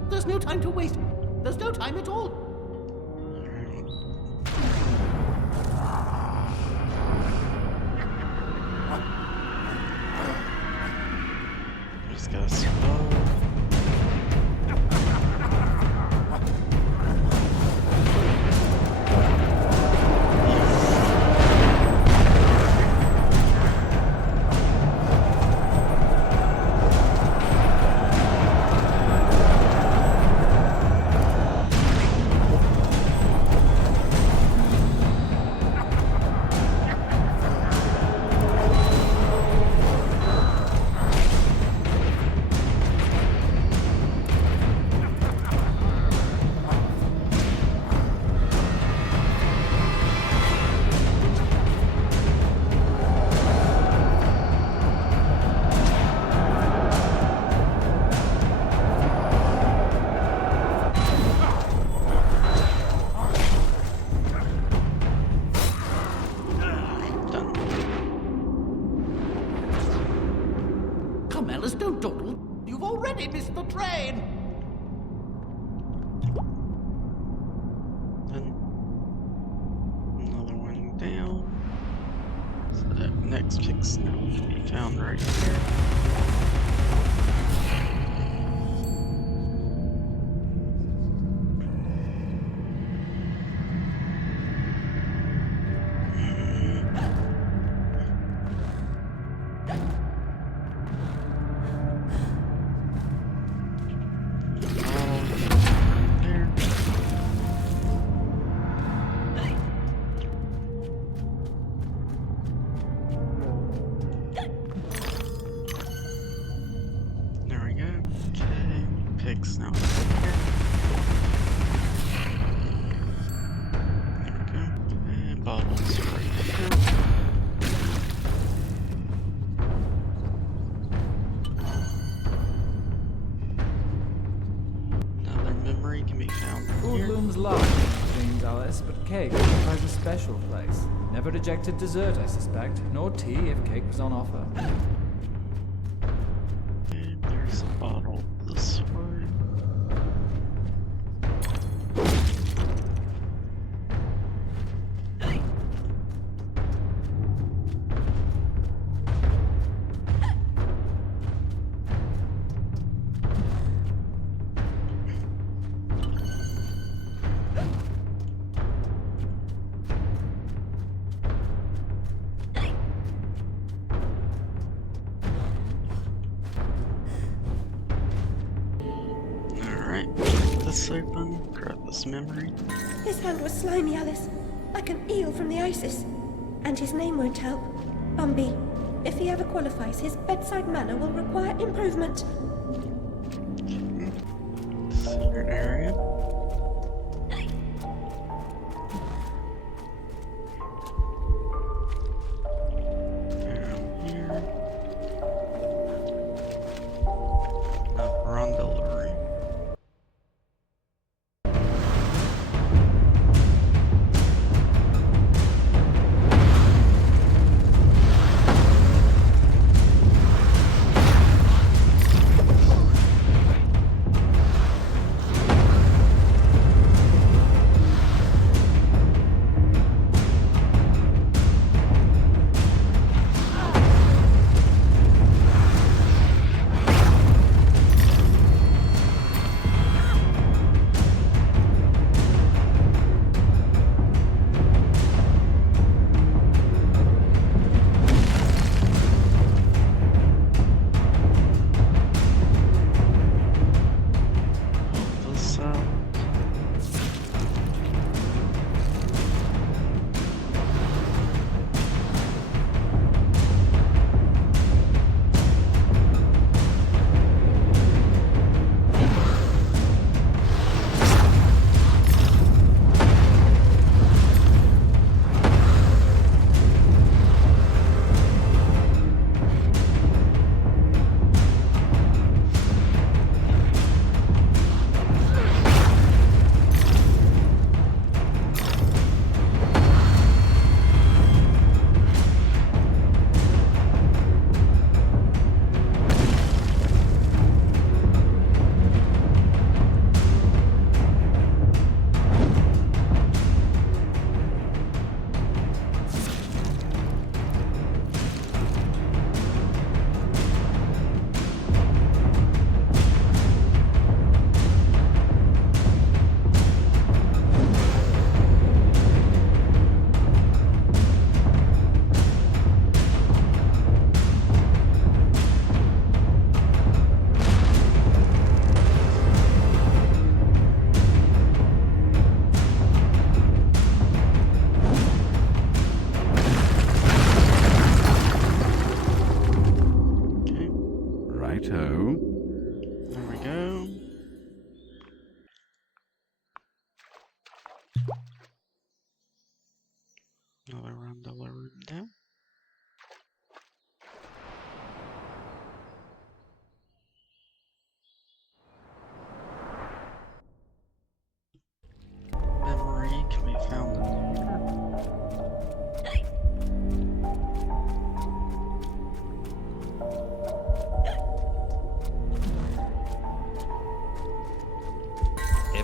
There's no time to waste. There's no time at all. Alright. Just gotta slow. Alice, don't dawdle. You've already missed the train. Then another one down. So that next fix now can be found right here. There we go. Okay, picks now. There we go. And bottles right here. Another memory can be found Food here. looms large in my dreams, Alice, but cake occupies a special place. Never rejected dessert, I suspect, nor tea if cake was on offer. And there's a bottle this way. Alright, break this open, grab this memory. His hand was slimy, Alice, like an eel from the Isis. And his name won't help. Bumby. If he ever qualifies, his bedside manner will require improvement. Secret area. Down here. A rondelery.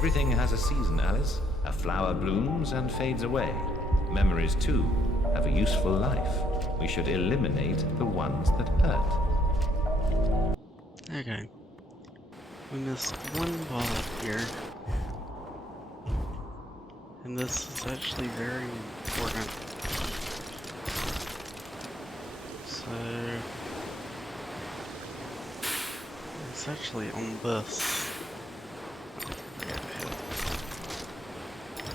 Everything has a season, Alice. A flower blooms and fades away. Memories, too, have a useful life. We should eliminate the ones that hurt. Okay. We missed one bottle here. And this is actually very important. So it's actually on this.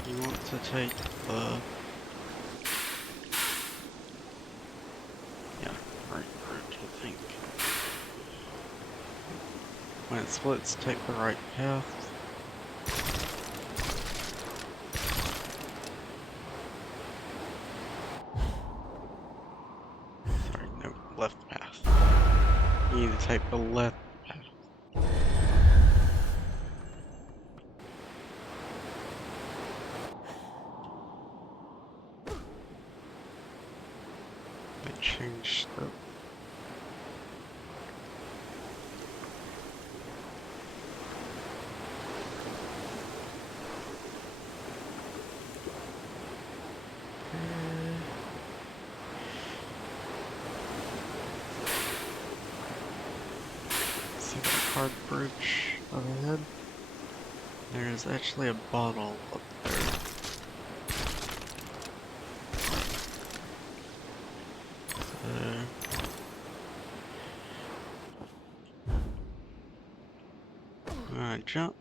You want to take the right route, I think. When it splits, take the right path. Sorry, no, left path. You need to take the left path. I changed the see that card brooch up ahead? There's actually a bottle up there. Jump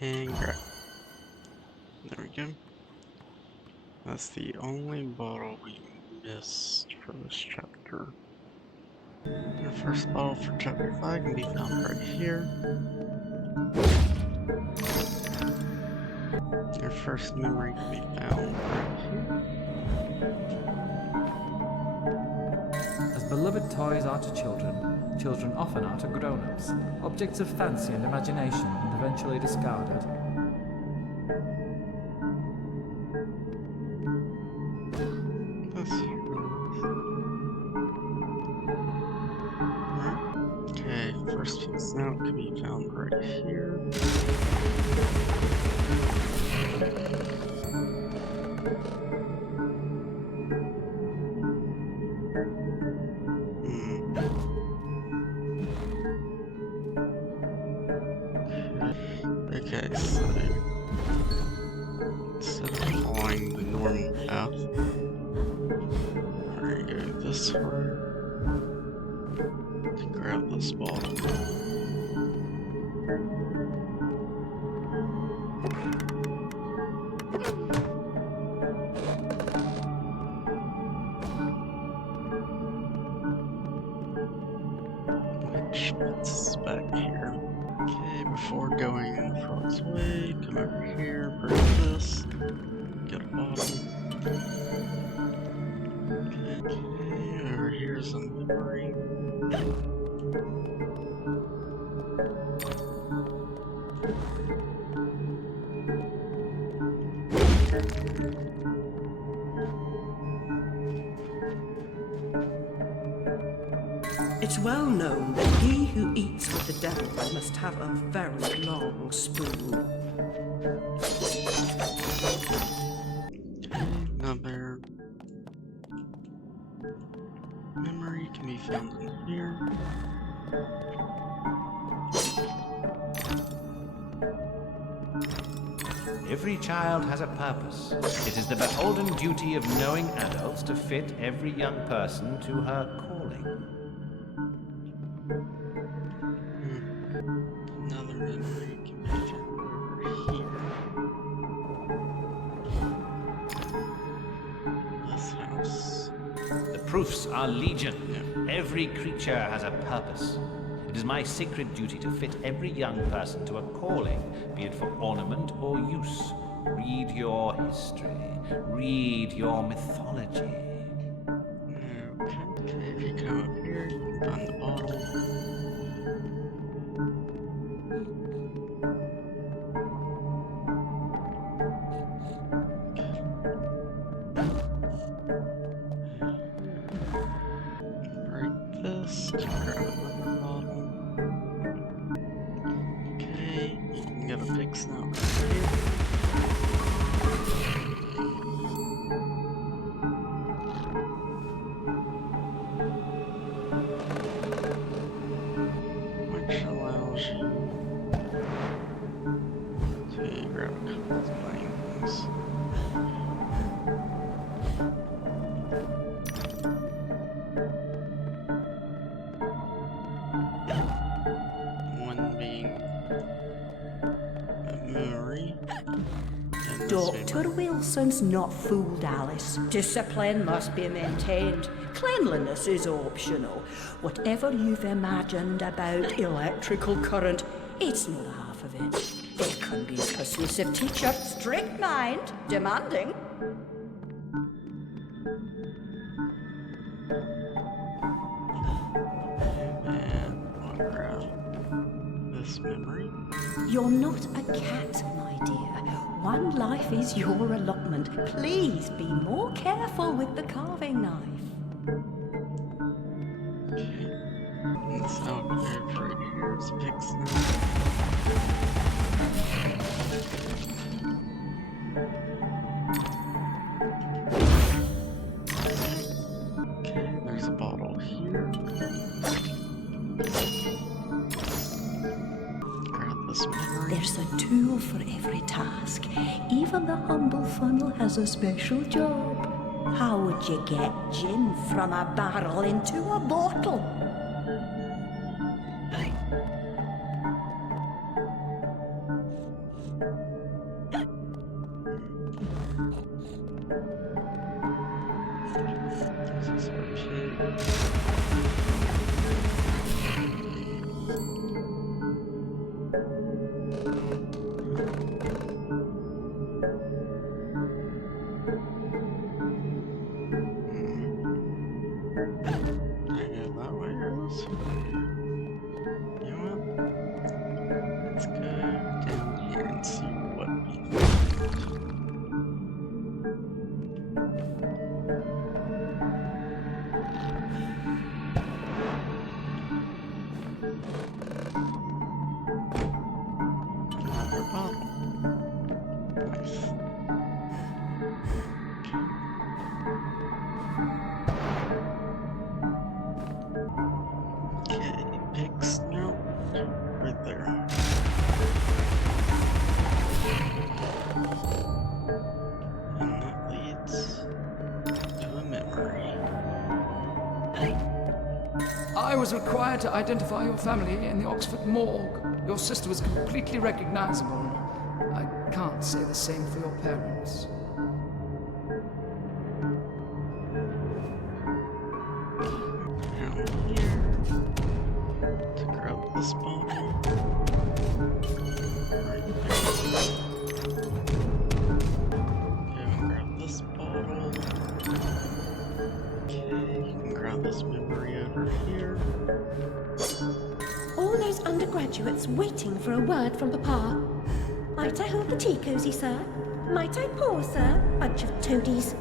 and grab. There we go. That's the only bottle we missed for this chapter. Our first bottle for chapter 5 can be found right here. Our first memory can be found right here. As beloved toys are to children, children often are to grown-ups, objects of fancy and imagination and eventually discarded. Okay, first piece out can be found right here. Okay, so instead of following the normal path, we're gonna go this way to grab this bottle. Which is back here. Okay, before going in the frog's way, come over here, break this, get a bottle. Okay, over here's a memory. It's well known that he who eats with the devil must have a very long spoon. Another memory can be found in here. Every child has a purpose. It is the beholden duty of knowing adults to fit every young person to her calling. Another memory can be found over here. This house. The proofs are legion. Every creature has a purpose. It is my sacred duty to fit every young person to a calling, be it for ornament or use. Read your history. Read your mythology. Okay, if you come up here, you can find the bottle. Break this, grab another bottle. Okay, you can get a big snout. shatters. One being a memory. And this Dr. Wilson's not fooled, Alice. Discipline must be maintained. Cleanliness is optional. Whatever you've imagined about electrical current, it's not half of it. It can be a persuasive teacher, strict mind, demanding. And I'll grab this memory. You're not a cat, my dear. One life is your allotment. Please be more careful with the carving knife. Okay. And so right here is fixed now. Okay, there's a bottle here. Grab this memory. There's a tool for every task. Even the humble funnel has a special job. How would you get gin from a barrel into a bottle? This is our pig. I go that way or this way? You know what? Let's go down here and see what we find. Another bottle. Nice. Okay, pigs. No, right there. And that leads to a memory. I was required to identify your family in the Oxford morgue. Your sister was completely recognizable. I can't say the same for your parents. Down here to grab this bottle. Right there. Okay, we can grab this bottle. Okay, you can grab this memory over here. All those undergraduates waiting for a word from Papa. Might I hold the tea cosy, sir? Might I pour, sir? Bunch of toadies.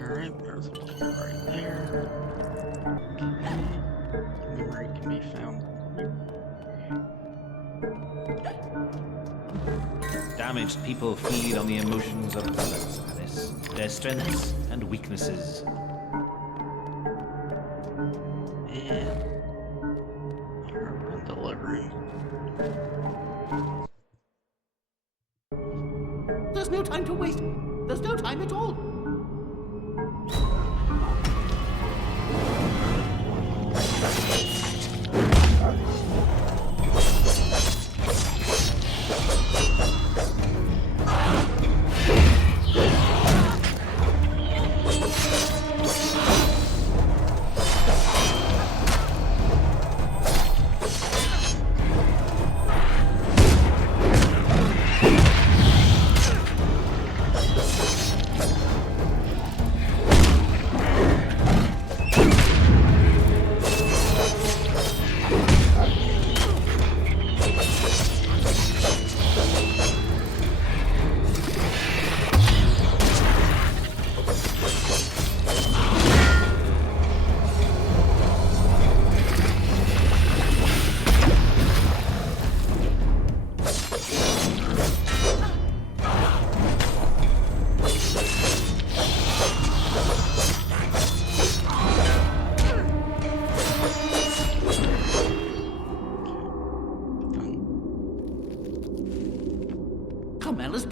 Alright, there's a bottle right there. Okay, memory can be found here. Damaged people feed on the emotions of others, Alice. Their strengths and weaknesses. And urban delivery. There's no time to waste. There's no time at all.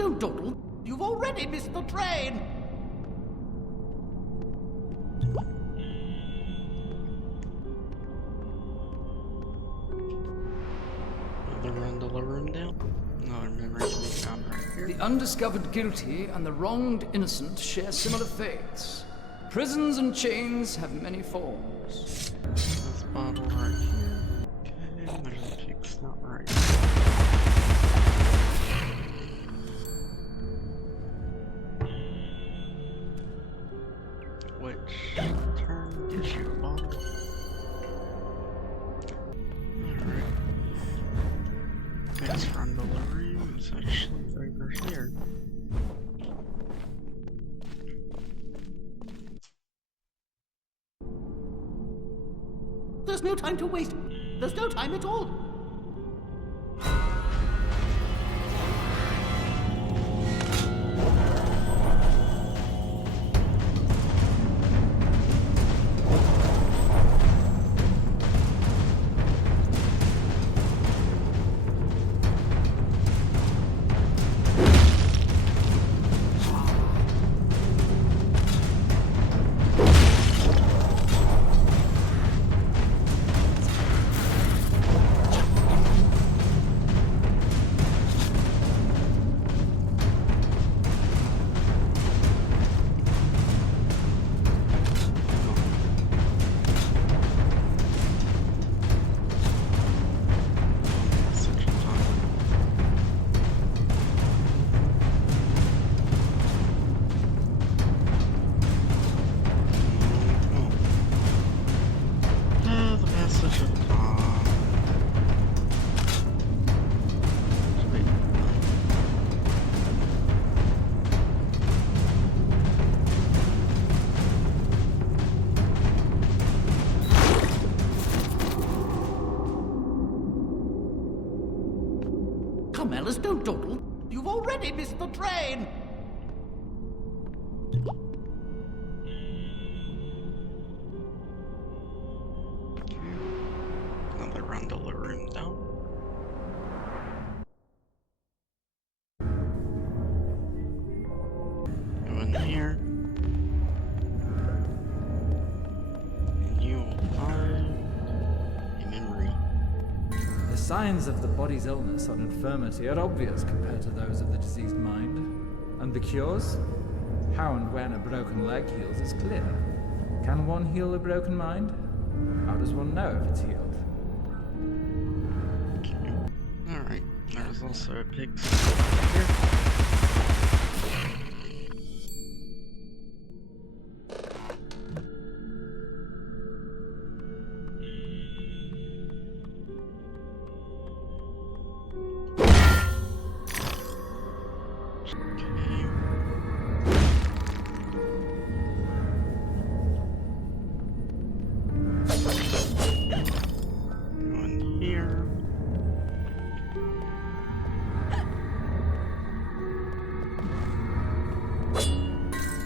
don't dawdle. You've already missed the train. Another Rundle room down. Another memory to be found right here. The undiscovered guilty and the wronged innocent share similar fates. Prisons and chains have many forms. This bottle right here. Okay, there's a pig snout right here. Which turn gives you a bottle. Alright. Next Rundle room is actually over here. There's no time to waste. There's no time at all. Come, Alice, don't dawdle. You've already missed the train. Another Rundle room down. Go in here. And you will find a memory. The signs of the body's illness or infirmity are obvious compared to those of the diseased mind. And the cures? How and when a broken leg heals is clear. Can one heal a broken mind? How does one know if it's healed? Alright, there's also a pig here.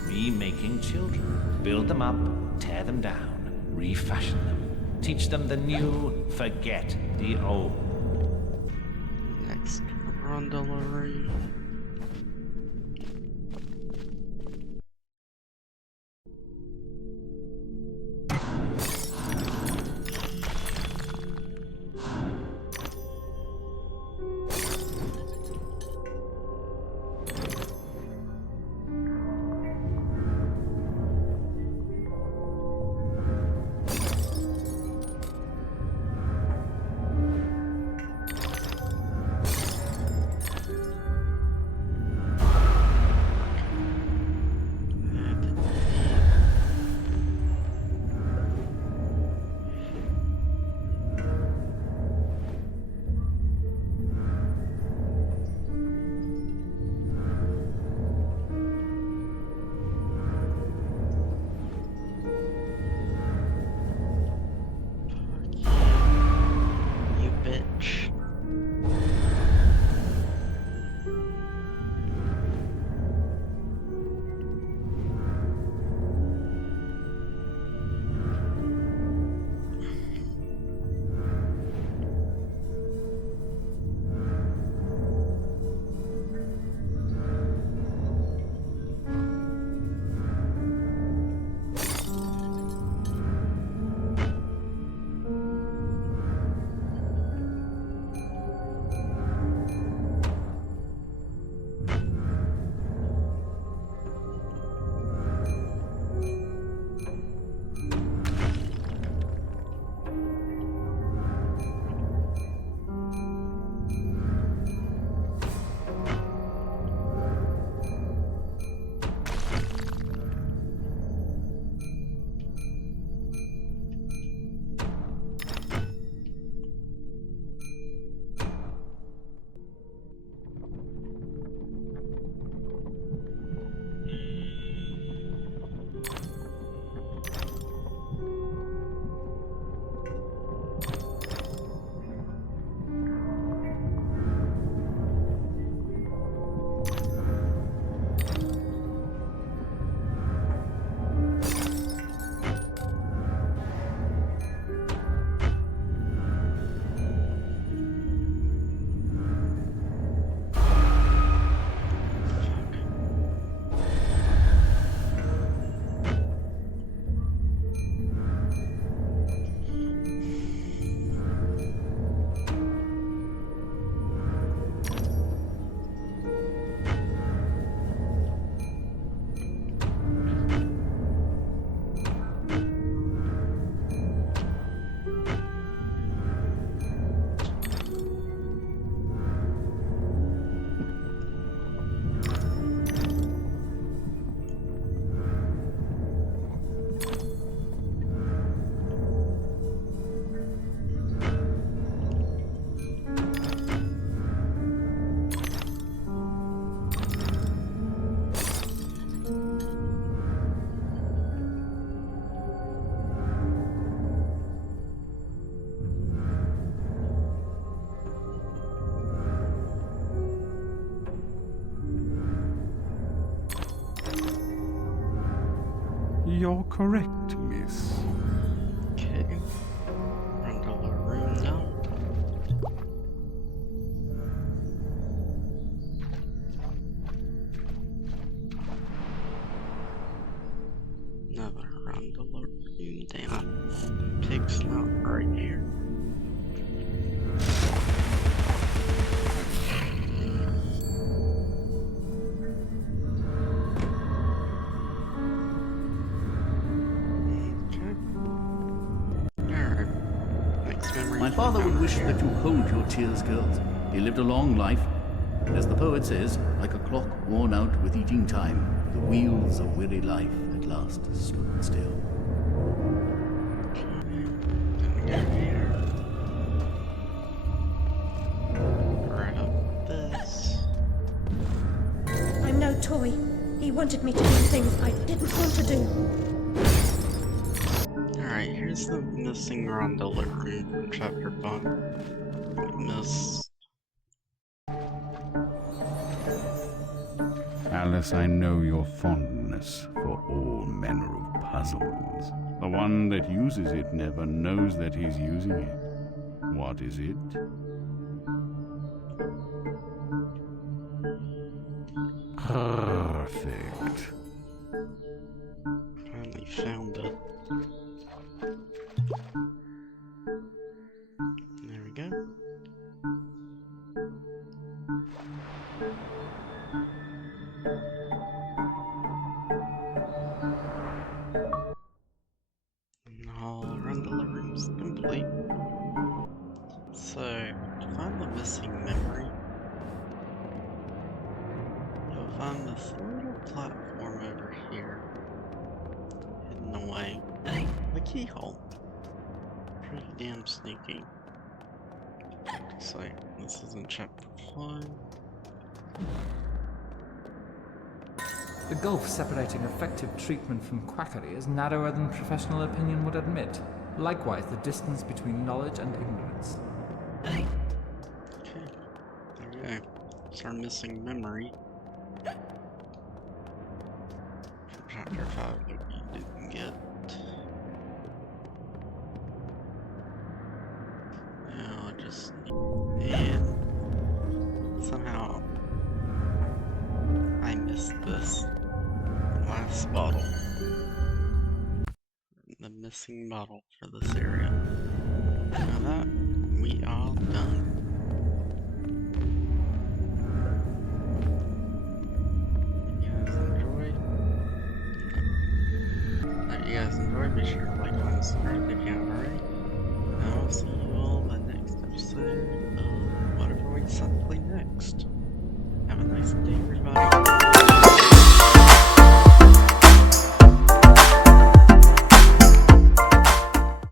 Remaking children. Build them up, tear them down, refashion them. Teach them the new, forget the old. Next Rondelery. You're correct, miss. Okay. Run to the room now. Another run to the room down. Pig snout right here. My father would wish that you hold your tears, girls. He lived a long life. As the poet says, like a clock worn out with eating time, the wheels of weary life at last stood still. Grab this. I'm no toy. He wanted me to do things I didn't want to do. Alright, here's the missing Rondelet room from Chapter 5. Miss. Alice, I know your fondness for all manner of puzzles. The one that uses it never knows that he's using it. What is it? Perfect. Finally found it. There we go. And all Rondelet rooms complete. So, to find the missing memory, you'll find this little platform over here, hidden away. The keyhole. Pretty damn sneaky. So, this is in Chapter 5. The gulf separating effective treatment from quackery is narrower than professional opinion would admit. Likewise, the distance between knowledge and ignorance. Okay, there we go. It's our missing memory from Chapter 5 that we didn't get. Now I just need... And somehow I missed this last bottle. The missing bottle for this area. Now that we are done. You guys enjoy? If you guys enjoyed, be sure to like, comment, and subscribe if you haven't already. And I'll see you all in the next episode of whatever we decide to play next. Have a nice day, everybody.